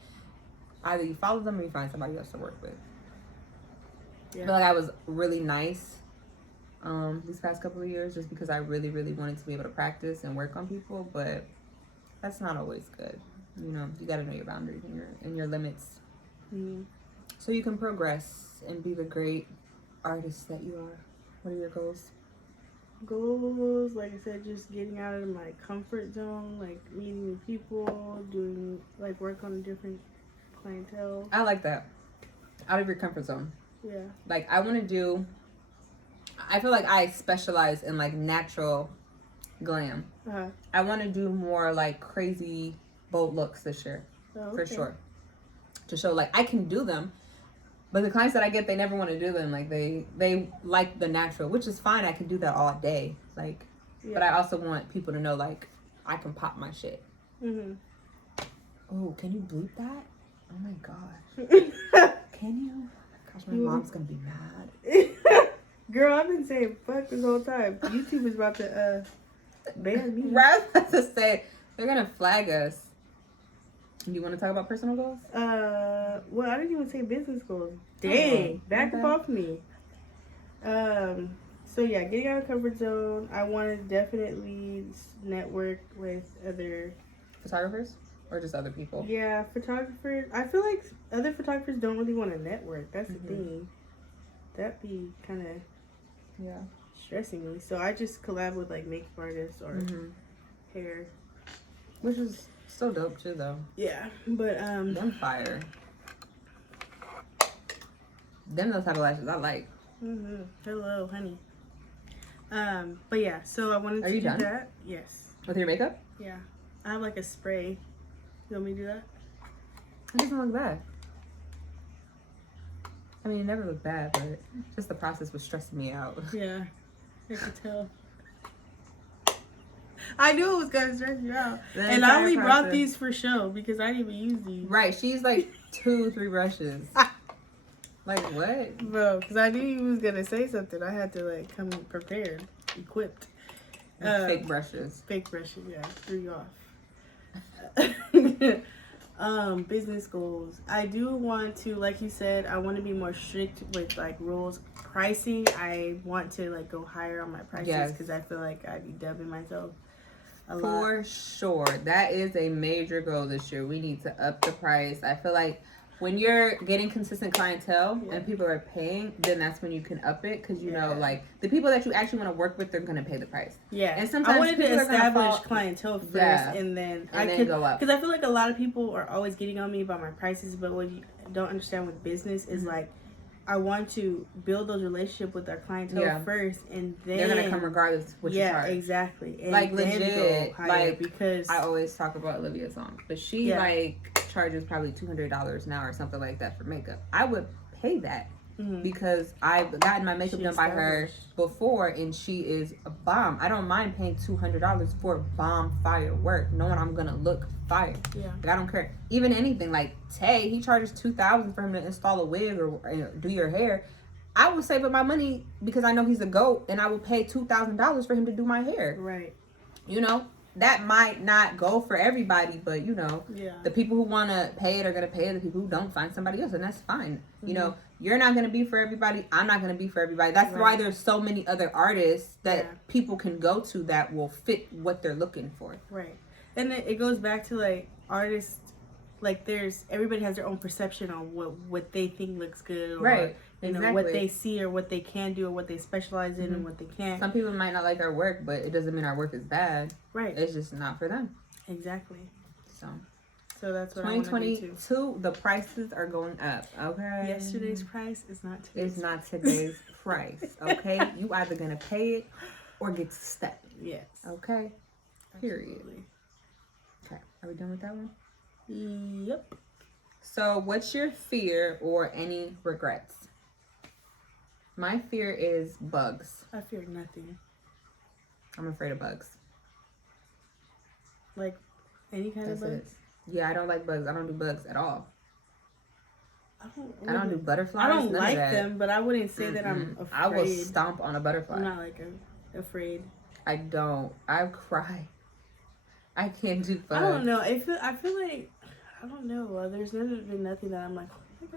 Either you follow them or you find somebody else to work with. Yeah. I feel like I was really nice these past couple of years just because I really, really wanted to be able to practice and work on people, but that's not always good. You got to know your boundaries and your limits so you can progress and be the great artist that you are. What are your goals? Goals, like I said, just getting out of my comfort zone, like meeting new people, doing like work on a different clientele. I like that. Out of your comfort zone. Yeah. Like I feel like I specialize in like natural glam. Uh-huh. I want to do more like crazy bold looks this year. Oh, for sure. To show like I can do them. But the clients that I get, they never want to do them. Like they like the natural, which is fine. I can do that all day. Like, yeah. But I also want people to know like I can pop my shit. Oh, can you bleep that? Oh my gosh. Can you? Gosh, my mom's gonna be mad. Girl, I've been saying fuck this whole time. YouTube is about to ban me. Right, I was about to say they're gonna flag us. Do you want to talk about personal goals? Well, I didn't even say business goals. Dang, back up off me. So yeah, getting out of comfort zone. I want to definitely network with other photographers or just other people. Yeah, photographers. I feel like other photographers don't really want to network. That's the thing. That'd be kind of stressing me. So I just collab with like makeup artists or hair, which is so dope too, though. Yeah, but them fire. Them those type of lashes I like. Hello, honey. But yeah, so I wanted to do that. Yes. With your makeup? Yeah, I have like a spray. You want me to do that? It doesn't look bad. I mean, it never looked bad, but just the process was stressing me out. Yeah, I could tell. I knew it was gonna stress you out, and I only brought these for show because I didn't even use these. Right, she's like 2-3 brushes. Like what, bro? Because I knew you was gonna say something. I had to like come prepared, equipped. Fake brushes. Fake brushes, yeah, threw you off. Business goals. I do want to, like you said, I want to be more strict with like rules. Pricing, I want to like go higher on my prices because I feel like I'd be dubbing myself a lot. For sure. That is a major goal this year. We need to up the price. I feel like when you're getting consistent clientele and people are paying, then that's when you can up it because you know, like the people that you actually want to work with, they're gonna pay the price. Yeah, and sometimes I wanted to establish clientele first, and then I could go up. Because I feel like a lot of people are always getting on me about my prices, but what you don't understand with business is like I want to build those relationships with our clientele first, and then they're gonna come regardless of what you charge. Yeah, exactly. And like legit, like because I always talk about Olivia's song, but she like charges probably $200 now or something like that for makeup. I would pay that because I've gotten my makeup done by her before, and she is a bomb. I don't mind paying $200 for bomb fire work, knowing I'm gonna look fire. Yeah, like I don't care. Even anything like Tay, he charges $2,000 for him to install a wig or do your hair. I will save up my money because I know he's a GOAT, and I will pay $2,000 for him to do my hair. Right. You know, that might not go for everybody, but you know, the people who want to pay it are going to pay it. The people who don't, find somebody else, and that's fine. You know, you're not going to be for everybody. I'm not going to be for everybody. That's why there's so many other artists that people can go to that will fit what they're looking for. Right. And it goes back to like artists like everybody has their own perception on what they think looks good, or right? you know, what they see or what they can do or what they specialize in and what they can't. Some people might not like our work, but it doesn't mean our work is bad. Right. It's just not for them. Exactly. So that's what 2022, the prices are going up. Okay. Yesterday's price is not today's. It's not today's price. Okay. You either gonna pay it or get stuck. Yes. Okay. Period. Absolutely. Okay. Are we done with that one? Yep. So, what's your fear or any regrets? My fear is bugs. I fear nothing. I'm afraid of bugs. Like any kind of bugs? Yeah, I don't like bugs. I don't do bugs at all. I don't do butterflies. I don't like them, but I wouldn't say that I'm afraid. I will stomp on a butterfly. I'm not like afraid. I don't. I cry. I can't do bugs. I don't know. I feel like I don't know. There's never been nothing that I'm like, oh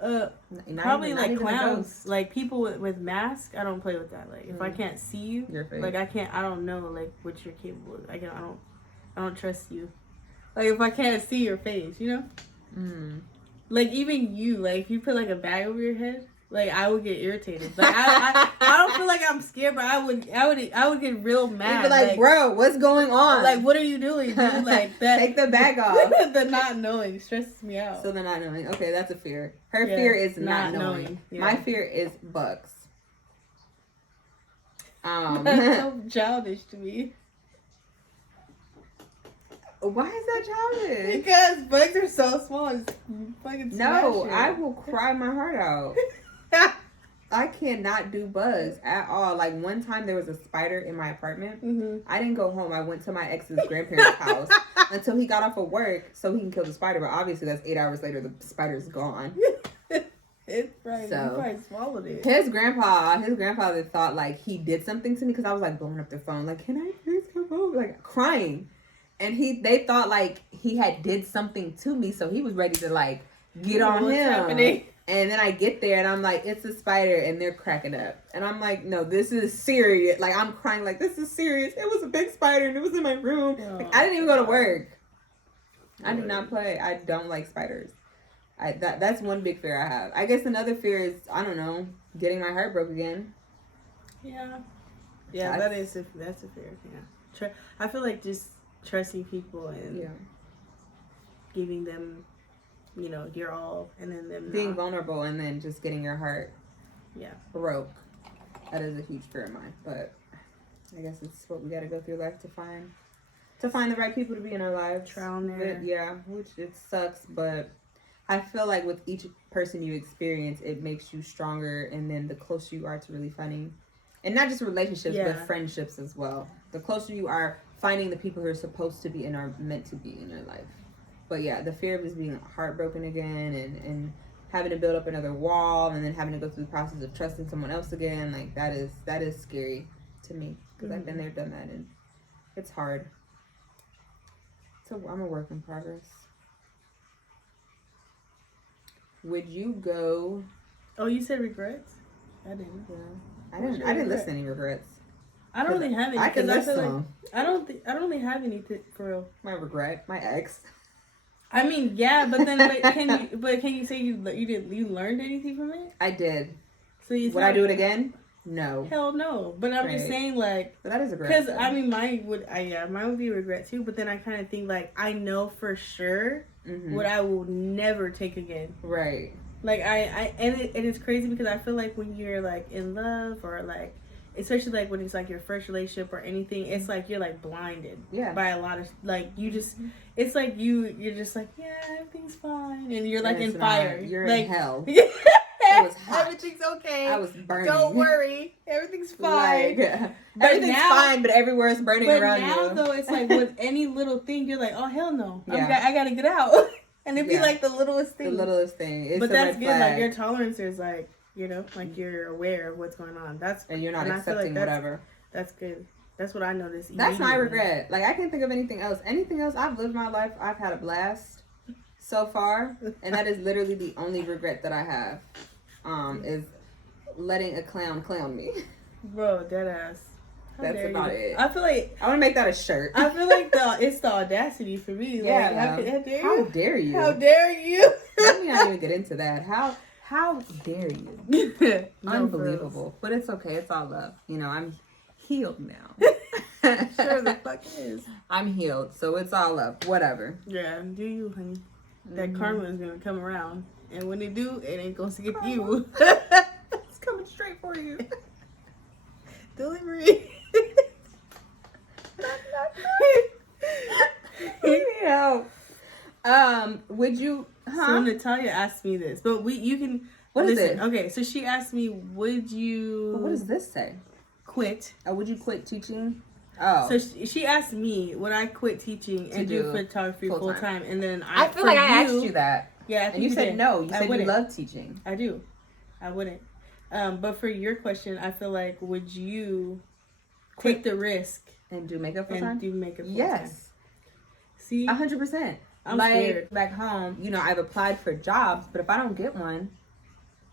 my god. Probably like clowns, like people with masks. I don't play with that. Like if I can't see you, like I can't. I don't know like what you're capable of. I don't trust you. Like if I can't see your face, you know. Like even you, like if you put like a bag over your head, like I would get irritated. Like I don't feel like I'm scared, but I would get real mad. You'd be like, bro, what's going on? Like, what are you doing, dude? Like that. Take the bag off. The not knowing stresses me out. So the not knowing. Okay, that's a fear. Her fear is not knowing. Yeah. My fear is bugs. That's so childish to me. Why is that childish? Because bugs are so small. It's fucking no, I will cry my heart out. I cannot do bugs at all. Like one time there was a spider in my apartment. I didn't go home. I went to my ex's grandparents' house until he got off of work so he can kill the spider. But obviously that's 8 hours later. The spider's gone. It's probably, he probably swallowed it. His grandfather thought like he did something to me because I was like blowing up the phone. Like, can I please come home? Like crying. And they thought like he had did something to me, so he was ready to like get on him. Happening? And then I get there and I'm like, it's a spider, and they're cracking up. And I'm like, no, this is serious. Like I'm crying, like this is serious. It was a big spider and it was in my room. Like, I didn't even go to work. I do not play. I don't like spiders. That's one big fear I have. I guess another fear is, I don't know, getting my heart broke again. Yeah, that's a fear. Yeah, I feel like just trusting people and giving them, you know, your all, and then them being vulnerable and then just getting your heart broke. That is a huge fear of mine, but I guess it's what we got to go through life to find the right people to be in our lives. Trial and error. Yeah, which it sucks, but I feel like with each person you experience, it makes you stronger, and then the closer you are to really finding, and not just relationships, but friendships as well. The closer you are finding the people who are supposed to be and are meant to be in your life. But yeah, the fear of just being heartbroken again and having to build up another wall and then having to go through the process of trusting someone else again, like that is scary to me because I've been there, done that, and it's hard. So I'm a work in progress. Would you go? Oh, you said regrets? I didn't. Yeah. I didn't listen to any regrets. I don't really have any. I can list like, them. I don't really have anything for real. My regret, my ex. I mean, yeah, but then can you say you learned anything from it? I did. So would I do it again? No. Hell no. But I'm just saying, like, but that is a regret. Because I mean, mine would be a regret too. But then I kind of think like I know for sure what I will never take again. Right. Like and it's crazy because I feel like when you're like in love or like, especially like when it's like your first relationship or anything, it's like you're like blinded by a lot of like you just it's like you're just like, yeah, everything's fine, and you're like in fire. You're like, in hell. It was hot. Everything's okay. I was burning. Don't worry, everything's fine. Like, everything's fine, but everywhere is burning around you. But now though, it's like with any little thing, you're like, oh hell no, I gotta get out, and it'd be like the littlest thing. It's but that's good. Flag. Like your tolerance is like, you know, like you're aware of what's going on. And you're not accepting whatever. That's good. That's what I noticed. That's my regret. Like I can't think of anything else. Anything else? I've lived my life. I've had a blast so far, and that is literally the only regret that I have. Is letting a clown me. Bro, deadass. That's about it. I feel like I want to make that a shirt. I feel like it's the audacity for me. Yeah. Like, how dare you? How dare you? How dare you? Let me not even get into that. How dare you? No, Unbelievable. But it's okay. It's all love. You know, I'm healed now. Sure the fuck is. I'm healed, so it's all love. Whatever. Yeah, do you, honey? That karma is gonna come around, and when it do, it ain't gonna get you. It's coming straight for you. Delivery. Yeah. Would you? So Natalia asked me this, but you can. What is listen, it? Okay, so she asked me, would you? But what does this say? Quit. Would you quit teaching? Oh. So she asked me, would I quit teaching and do photography full time? And then I feel like I asked you that. Yeah, and you said no. You said you love teaching. I do. I wouldn't. But for your question, I feel like, would you take the risk and do makeup full time? And do makeup full time? Yes. See, 100%. I'm scared. Back home, you know, I've applied for jobs, but if I don't get one,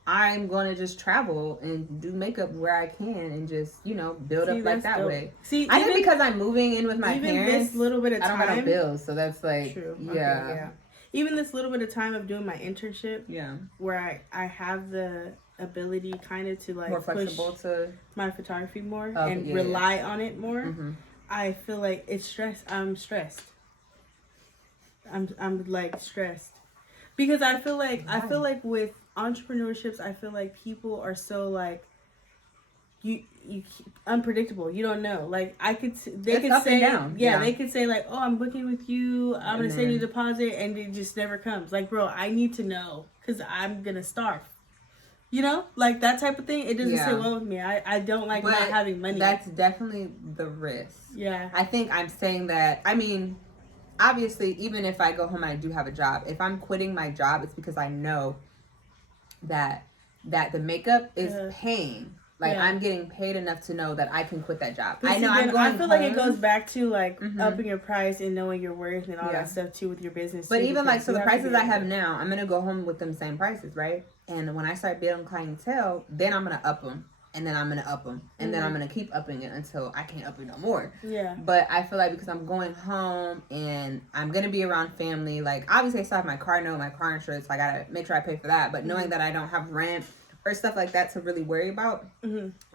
I'm going to just travel and do makeup where I can and just, you know, build up like that way. See, I think because I'm moving in with my parents, this little bit of time, I don't have no bills, so that's like, true. Yeah. Okay, yeah. Even this little bit of time of doing my internship, where I have the ability kind of to like more flexible push to my photography more and rely on it more. Mm-hmm. I feel like it's stress. I'm stressed. I'm like stressed because I feel like with entrepreneurships, I feel like people are so like you unpredictable. You don't know. Like they could say they could say like, oh, I'm booking with you. I'm gonna send you a deposit, and it just never comes. Like, bro, I need to know because I'm gonna starve. You know, like that type of thing. It doesn't sit well with me. I don't like not having money. That's definitely the risk. Yeah. I think I'm saying that. I mean, obviously, even if I go home and I do have a job, if I'm quitting my job, it's because I know that the makeup is paying. Like I'm getting paid enough to know that I can quit that job. I know. I feel like it goes back to like upping your price and knowing your worth and all that stuff too with your business. But even like the prices I have now, I'm gonna go home with them same prices, right? And when I start building clientele, then I'm gonna up them, and then I'm gonna up them, and then I'm gonna keep upping it until I can't up it no more. Yeah. But I feel like because I'm going home and I'm gonna be around family, like obviously I still have my car note, my car insurance, so I gotta make sure I pay for that. But knowing that I don't have rent or stuff like that to really worry about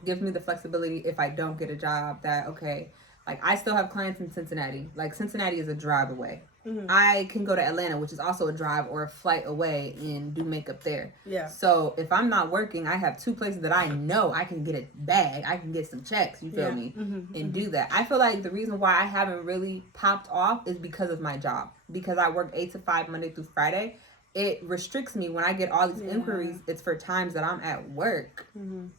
gives me the flexibility if I don't get a job that, okay, like I still have clients in Cincinnati. Like Cincinnati is a drive away. I can go to Atlanta, which is also a drive or a flight away, and do makeup there. Yeah. So if I'm not working, I have two places that I know I can get a bag. I can get some checks, you feel me? And do that. I feel like the reason why I haven't really popped off is because of my job. Because I work 8 to 5 Monday through Friday. It restricts me when I get all these inquiries. It's for times that I'm at work.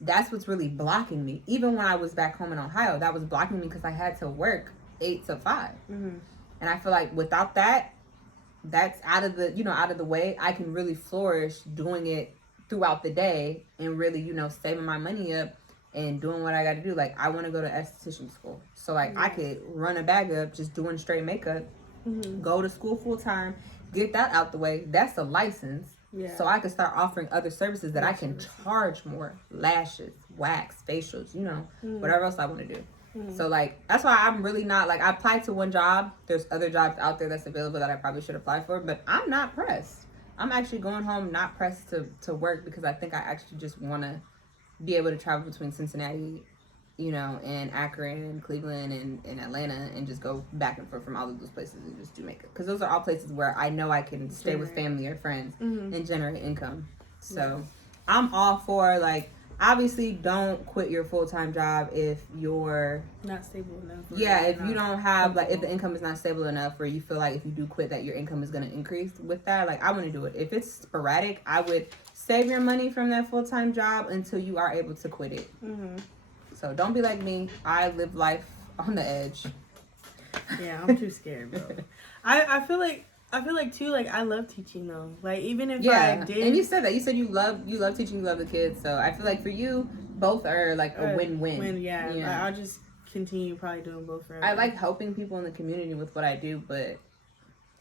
That's what's really blocking me. Even when I was back home in Ohio, that was blocking me because I had to work 8 to 5. And I feel like without that, that's out of the way. I can really flourish doing it throughout the day and really, saving my money up and doing what I got to do. Like I want to go to esthetician school. So like I could run a bag up just doing straight makeup, go to school full time, get that out the way. That's a license. Yeah. So I can start offering other services that I can charge more. Lashes, wax, facials, whatever else I want to do. So like that's why I'm really not like I applied to one job. There's other jobs out there that's available that I probably should apply for, but I'm not pressed. I'm actually going home not pressed to work because I think I actually just want to be able to travel between Cincinnati, and Akron and Cleveland and Atlanta and just go back and forth from all of those places and just do makeup because those are all places where I know I can stay with family or friends and generate income. So I'm all for like. Obviously, don't quit your full-time job if you're not stable enough. If you don't have, like, if the income is not stable enough or you feel like if you do quit that your income is going to increase with that, like, I want to do it. If it's sporadic, I would save your money from that full-time job until you are able to quit it. So don't be like me. I live life on the edge. Yeah, I'm too scared, bro. I feel like too, like I love teaching though. Like even if I did, and you said that. You said you love teaching, you love the kids. So I feel like for you, both are like a win-win. I'll just continue probably doing both forever. I like helping people in the community with what I do, but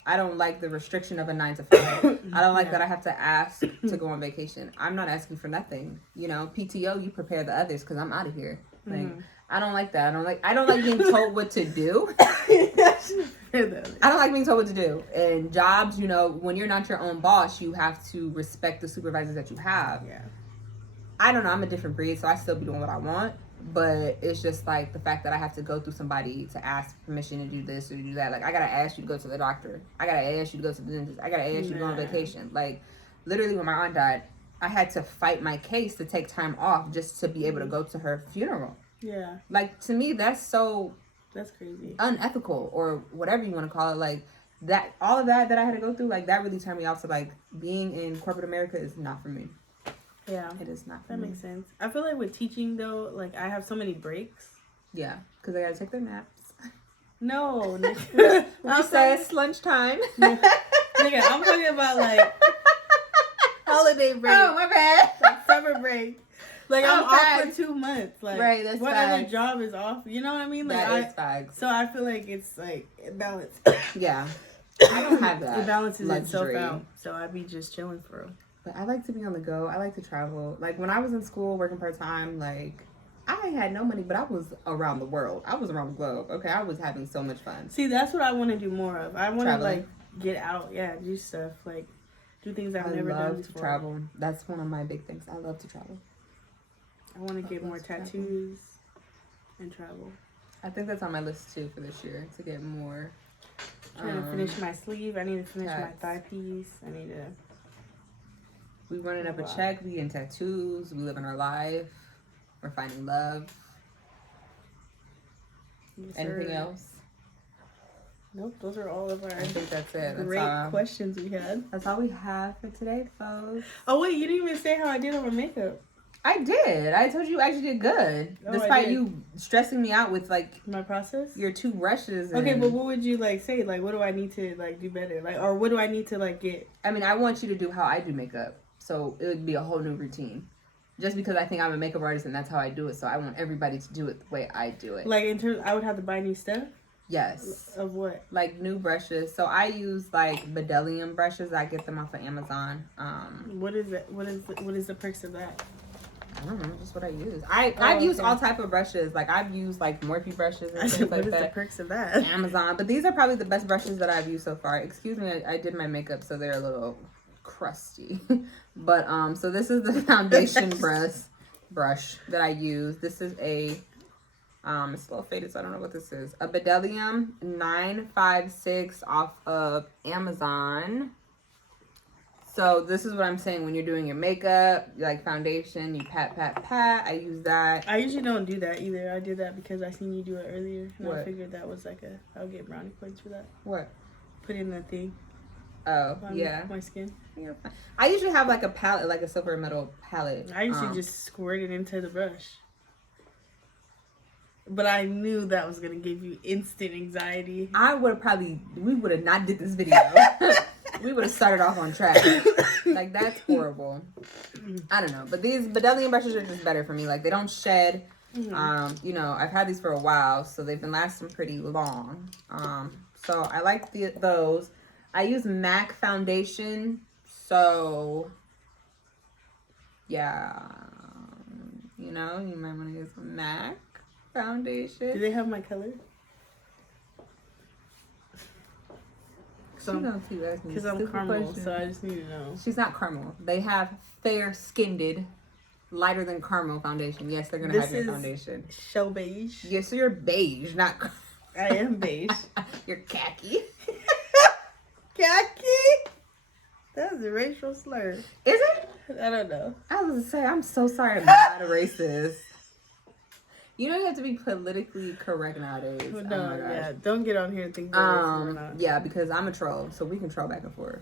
I don't like the restriction of a 9 to 5. I don't like that I have to ask to go on vacation. I'm not asking for nothing. PTO, you prepare the others because I'm out of here. Like I don't like that. I don't like being told what to do. I don't like being told what to do. And jobs, you know, when you're not your own boss, you have to respect the supervisors that you have. Yeah. I don't know. I'm a different breed, so I still be doing what I want. But it's just like the fact that I have to go through somebody to ask permission to do this or to do that. Like, I gotta ask you to go to the doctor. I gotta ask you to go to the dentist. I gotta ask you to go on vacation. Like, literally, when my aunt died, I had to fight my case to take time off just to be able to go to her funeral. Yeah. Like, to me, that's crazy. Unethical, or whatever you want to call it. Like, that, all of that I had to go through, like, that really turned me off to, like, being in corporate America is not for me. Yeah. It is not for me. That makes sense. I feel like with teaching, though, like, I have so many breaks. Yeah. Because I got to take their naps. No. Recess, lunchtime. Nigga, I'm talking about, like, holiday break. Oh, my bad. Like, summer break. Like, I'm off for 2 months. Like, right, that's what facts. other job is off? You know what I mean? Like, that is facts. So I feel like it's, like, balance. Yeah. I don't have that. It balances luxury. itself out. So I'd be just chilling for real. But I like to be on the go. I like to travel. Like, when I was in school working part-time, like, I had no money, but I was around the world. I was around the globe. Okay, I was having so much fun. See, that's what I want to do more of. I want to, like, get out. Yeah, do stuff. Like, do things I've never done before. To travel. That's one of my big things. I love to travel. I want to get more tattoos and travel. I think that's on my list too for this year, to get more. Trying to finish my sleeve. I need to finish my thigh piece. I need to. We running up a check. We getting tattoos. We living our life. We're finding love. Yes, anything else? Nope. Those are all of our. I think that's it. Great questions we had. That's all we have for today, folks. Oh wait, you didn't even say how I did on my makeup. I did. I told you actually did good. Oh, despite you stressing me out with, like, my process. Your 2 brushes. Okay, but what would you, like, say? Like, what do I need to, like, do better? Like, or what do I need to, like, get? I mean, I want you to do how I do makeup. So it would be a whole new routine. Just because I think I'm a makeup artist and that's how I do it. So I want everybody to do it the way I do it. Like, in terms, I would have to buy new stuff? Yes. Of what? Like, new brushes. So I use, like, Bedelium brushes. I get them off of Amazon. What is it? What is the perks of that? I don't know, just what I use. I've used all type of brushes. Like, I've used, like, Morphe brushes and things like that. What is the perks of that? Amazon. But these are probably the best brushes that I've used so far. Excuse me, I did my makeup, so they're a little crusty. But, so this is the foundation brush that I use. This is a, it's a little faded, so I don't know what this is. A Bedelium 956 off of Amazon. So this is what I'm saying when you're doing your makeup, like foundation, you pat. I use that. I usually don't do that either. I did that because I seen you do it earlier. And what? I figured that was like I'll get brownie points for that. What? Put in the thing. Oh, yeah. My skin. I usually have like a palette, like a silver metal palette. I usually just squirt it into the brush. But I knew that was going to give you instant anxiety. We would have not did this video. We would have started off on track. Like, that's horrible. I don't know. But these Bedelium brushes are just better for me. Like, they don't shed. Mm-hmm. You know, I've had these for a while, so they've been lasting pretty long. So I like those. I use MAC foundation. So, yeah. You know, you might want to use some MAC foundation. Do they have my color? Because I'm caramel, so I just need to know. She's not caramel. They have fair-skinned, lighter than caramel foundation. Yes, they're going to have your foundation. Shell beige. Yes, so you're beige, not... I am beige. You're khaki. Khaki? That's a racial slur. Is it? I don't know. I was going to say, I'm so sorry I'm not a racist. You know you have to be politically correct nowadays. No, oh yeah. Don't get on here and think that yeah, because I'm a troll, so we can troll back and forth.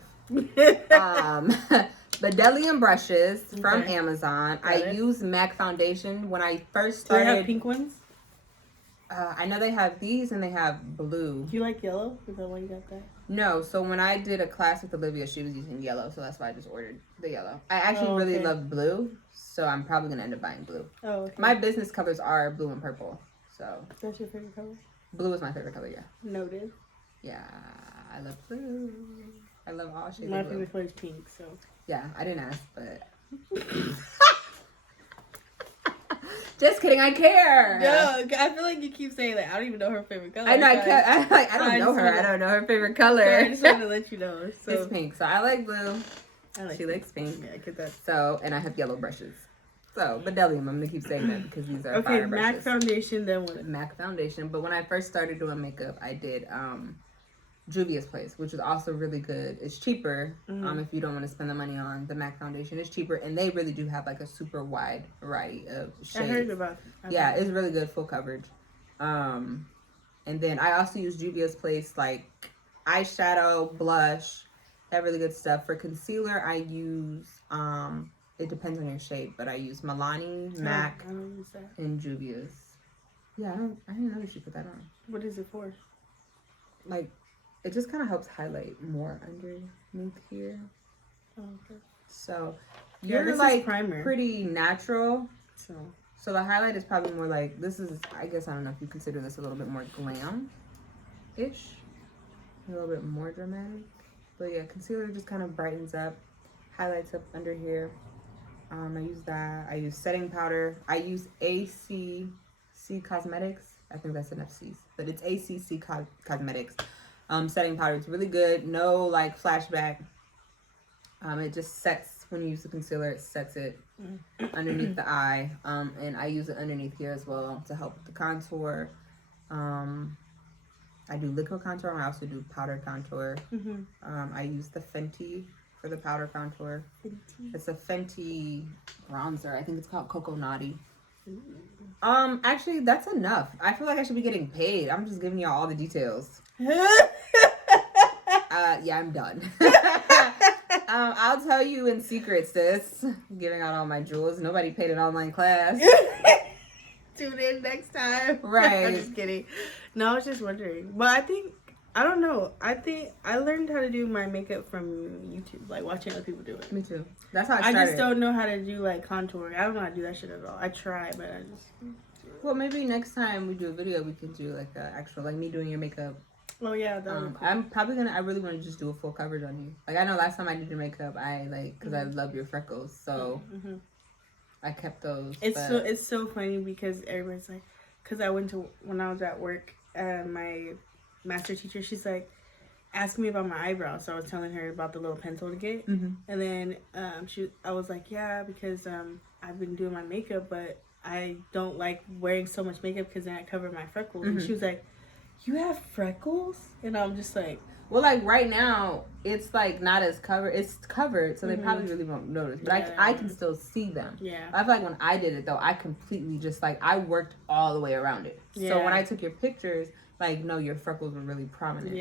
Bedelium brushes from Amazon. I use MAC foundation. When I first started... Do they have pink ones? I know they have these and they have blue. Do you like yellow? Is that why you got that? No, so when I did a class with Olivia, she was using yellow, so that's why I just ordered the yellow. I actually really love blue, so I'm probably going to end up buying blue. Oh, okay. My business colors are blue and purple, so... That's your favorite color? Blue is my favorite color, yeah. Noted. Yeah, I love blue. I love all shades of blue. My favorite color is pink, so... Yeah, I didn't ask, but... Just kidding, I care. No, I feel like you keep saying like I don't even know her favorite color. I know, I don't know her. I don't know her favorite color. So I just wanted to let you know. So it's pink. So I like blue. She likes pink. Yeah, I get that. So, and I have yellow brushes. So, but Pelima, I'm gonna keep saying that because these are fire brushes. MAC foundation, then what? MAC foundation. But when I first started doing makeup, I did Juvia's Place, which is also really good. It's cheaper if you don't want to spend the money on the MAC foundation. It's cheaper, and they really do have like a super wide variety of shades. I heard about it. Yeah, it's really good, full coverage. And then I also use Juvia's Place like eyeshadow, blush, that really good stuff. For concealer, I use it depends on your shape, but I use Milani, MAC, and Juvia's. Yeah, I didn't know that you put that on. What is it for? Like, it just kind of helps highlight more underneath here. Oh, okay. So Yeah, you're this like is primer. pretty natural. So the highlight is probably more like, this is, I guess, I don't know if you consider this a little bit more glam-ish. A little bit more dramatic. But yeah, concealer just kind of brightens up, highlights up under here. I use that. I use setting powder. I use ACC Cosmetics. I think that's enough C's, but it's ACC Cosmetics. Setting powder. It's really good. No like flashback. It just sets when you use the concealer. It sets it underneath the eye. And I use it underneath here as well to help with the contour. I do liquid contour. And I also do powder contour. I use the Fenty for the powder contour. It's a Fenty bronzer. I think it's called Coco Naughty. Actually, that's enough. I feel like I should be getting paid. I'm just giving y'all all the details. Yeah, I'm done. I'll tell you in secret, sis. I'm giving out all my jewels. Nobody paid an online class. Tune in next time. Right. I'm just kidding. No, I was just wondering. But I don't know. I think I learned how to do my makeup from YouTube, like watching other people do it. Me too. That's how I started. I just don't know how to do like contouring. I don't know how to do that shit at all. I try, but I just. Well, maybe next time we do a video, we can do like an actual, like me doing your makeup. Oh yeah, that would be cool. I'm probably gonna. I really want to just do a full coverage on you. Like I know last time I did your makeup, I like because I love your freckles, so I kept those. It's so funny because everybody's like, because I went to when I was at work, my master teacher, she's like asking me about my eyebrows, so I was telling her about the little pencil to get, and then I was like, yeah, because I've been doing my makeup, but I don't like wearing so much makeup because then I cover my freckles, and she was like, you have freckles? And I'm just like, well, like right now it's like not as covered, it's covered, so they probably really won't notice, but yeah. I can still see them. I feel like when I did it though, I completely just like I worked all the way around it, so when I took your pictures, like, no, your freckles were really prominent.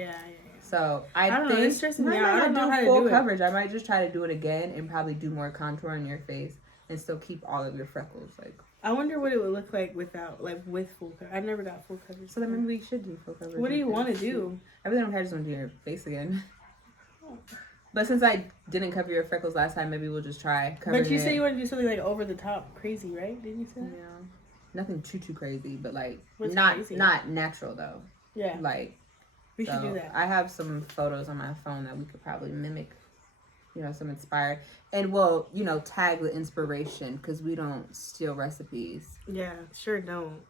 So I don't think know, it's stressing me out. I don't know how to full do coverage. I might just try to do it again and probably do more contour on your face and still keep all of your freckles. Like, I wonder what it would look like without, like, with full coverage. I never got full coverage. So then maybe we should do full coverage. What do you want to do? I really don't care. I just want to do your face again. But since I didn't cover your freckles last time, maybe we'll just try covering. But you said you want to do something like over the top, crazy, right? Didn't you say that? Yeah. Nothing too crazy, but like What's not crazy? Not natural though. Yeah. Like we should do that. I have some photos on my phone that we could probably mimic. You know, some inspired, and we'll, you know, tag the inspiration because we don't steal recipes. Yeah, sure don't.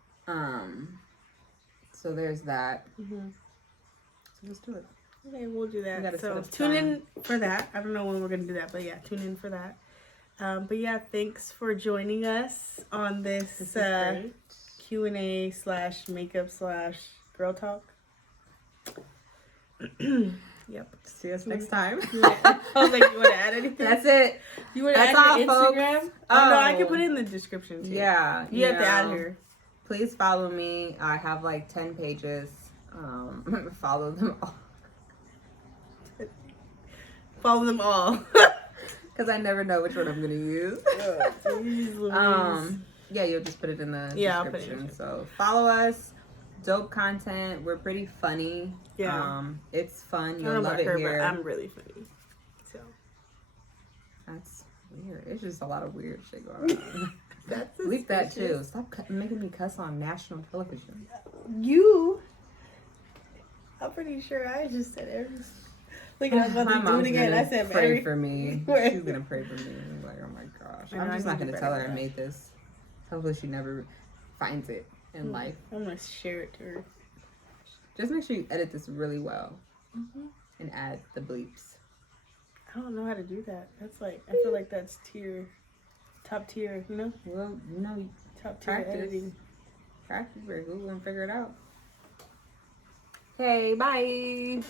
So there's that. So let's do it. Okay, we'll do that. So tune in for that. I don't know when we're gonna do that, but yeah, tune in for that. But yeah, thanks for joining us on this Q&A / makeup / girl talk. Yep. See us next time. Yeah. I was like, you want to add anything? That's it. You want to add your Instagram? Folks. Oh, no, I can put it in the description too. Yeah. You have to add her. Please follow me. I have like 10 pages. Follow them all. Follow them all. Because I never know which one I'm going to use. Yeah, you'll just put it in the description. I'll put it in. So follow us. Dope content. We're pretty funny. Yeah. It's fun. You'll love it here. But I'm really funny. So that's weird. It's just a lot of weird shit going on. Leave that too. Stop making me cuss on national television. I'm pretty sure I just said every. Look, I was about to do it again. I said pray for me. She's gonna pray for me. I'm like, oh my gosh. I'm just not gonna tell her I made this. Hopefully she never finds it in life. I'm gonna share it to her. Just make sure you edit this really well and add the bleeps. I don't know how to do that. That's like, I feel like that's top tier, you know? Well, you know, Top tier practice. editing. Practice or Google and figure it out. Okay, bye.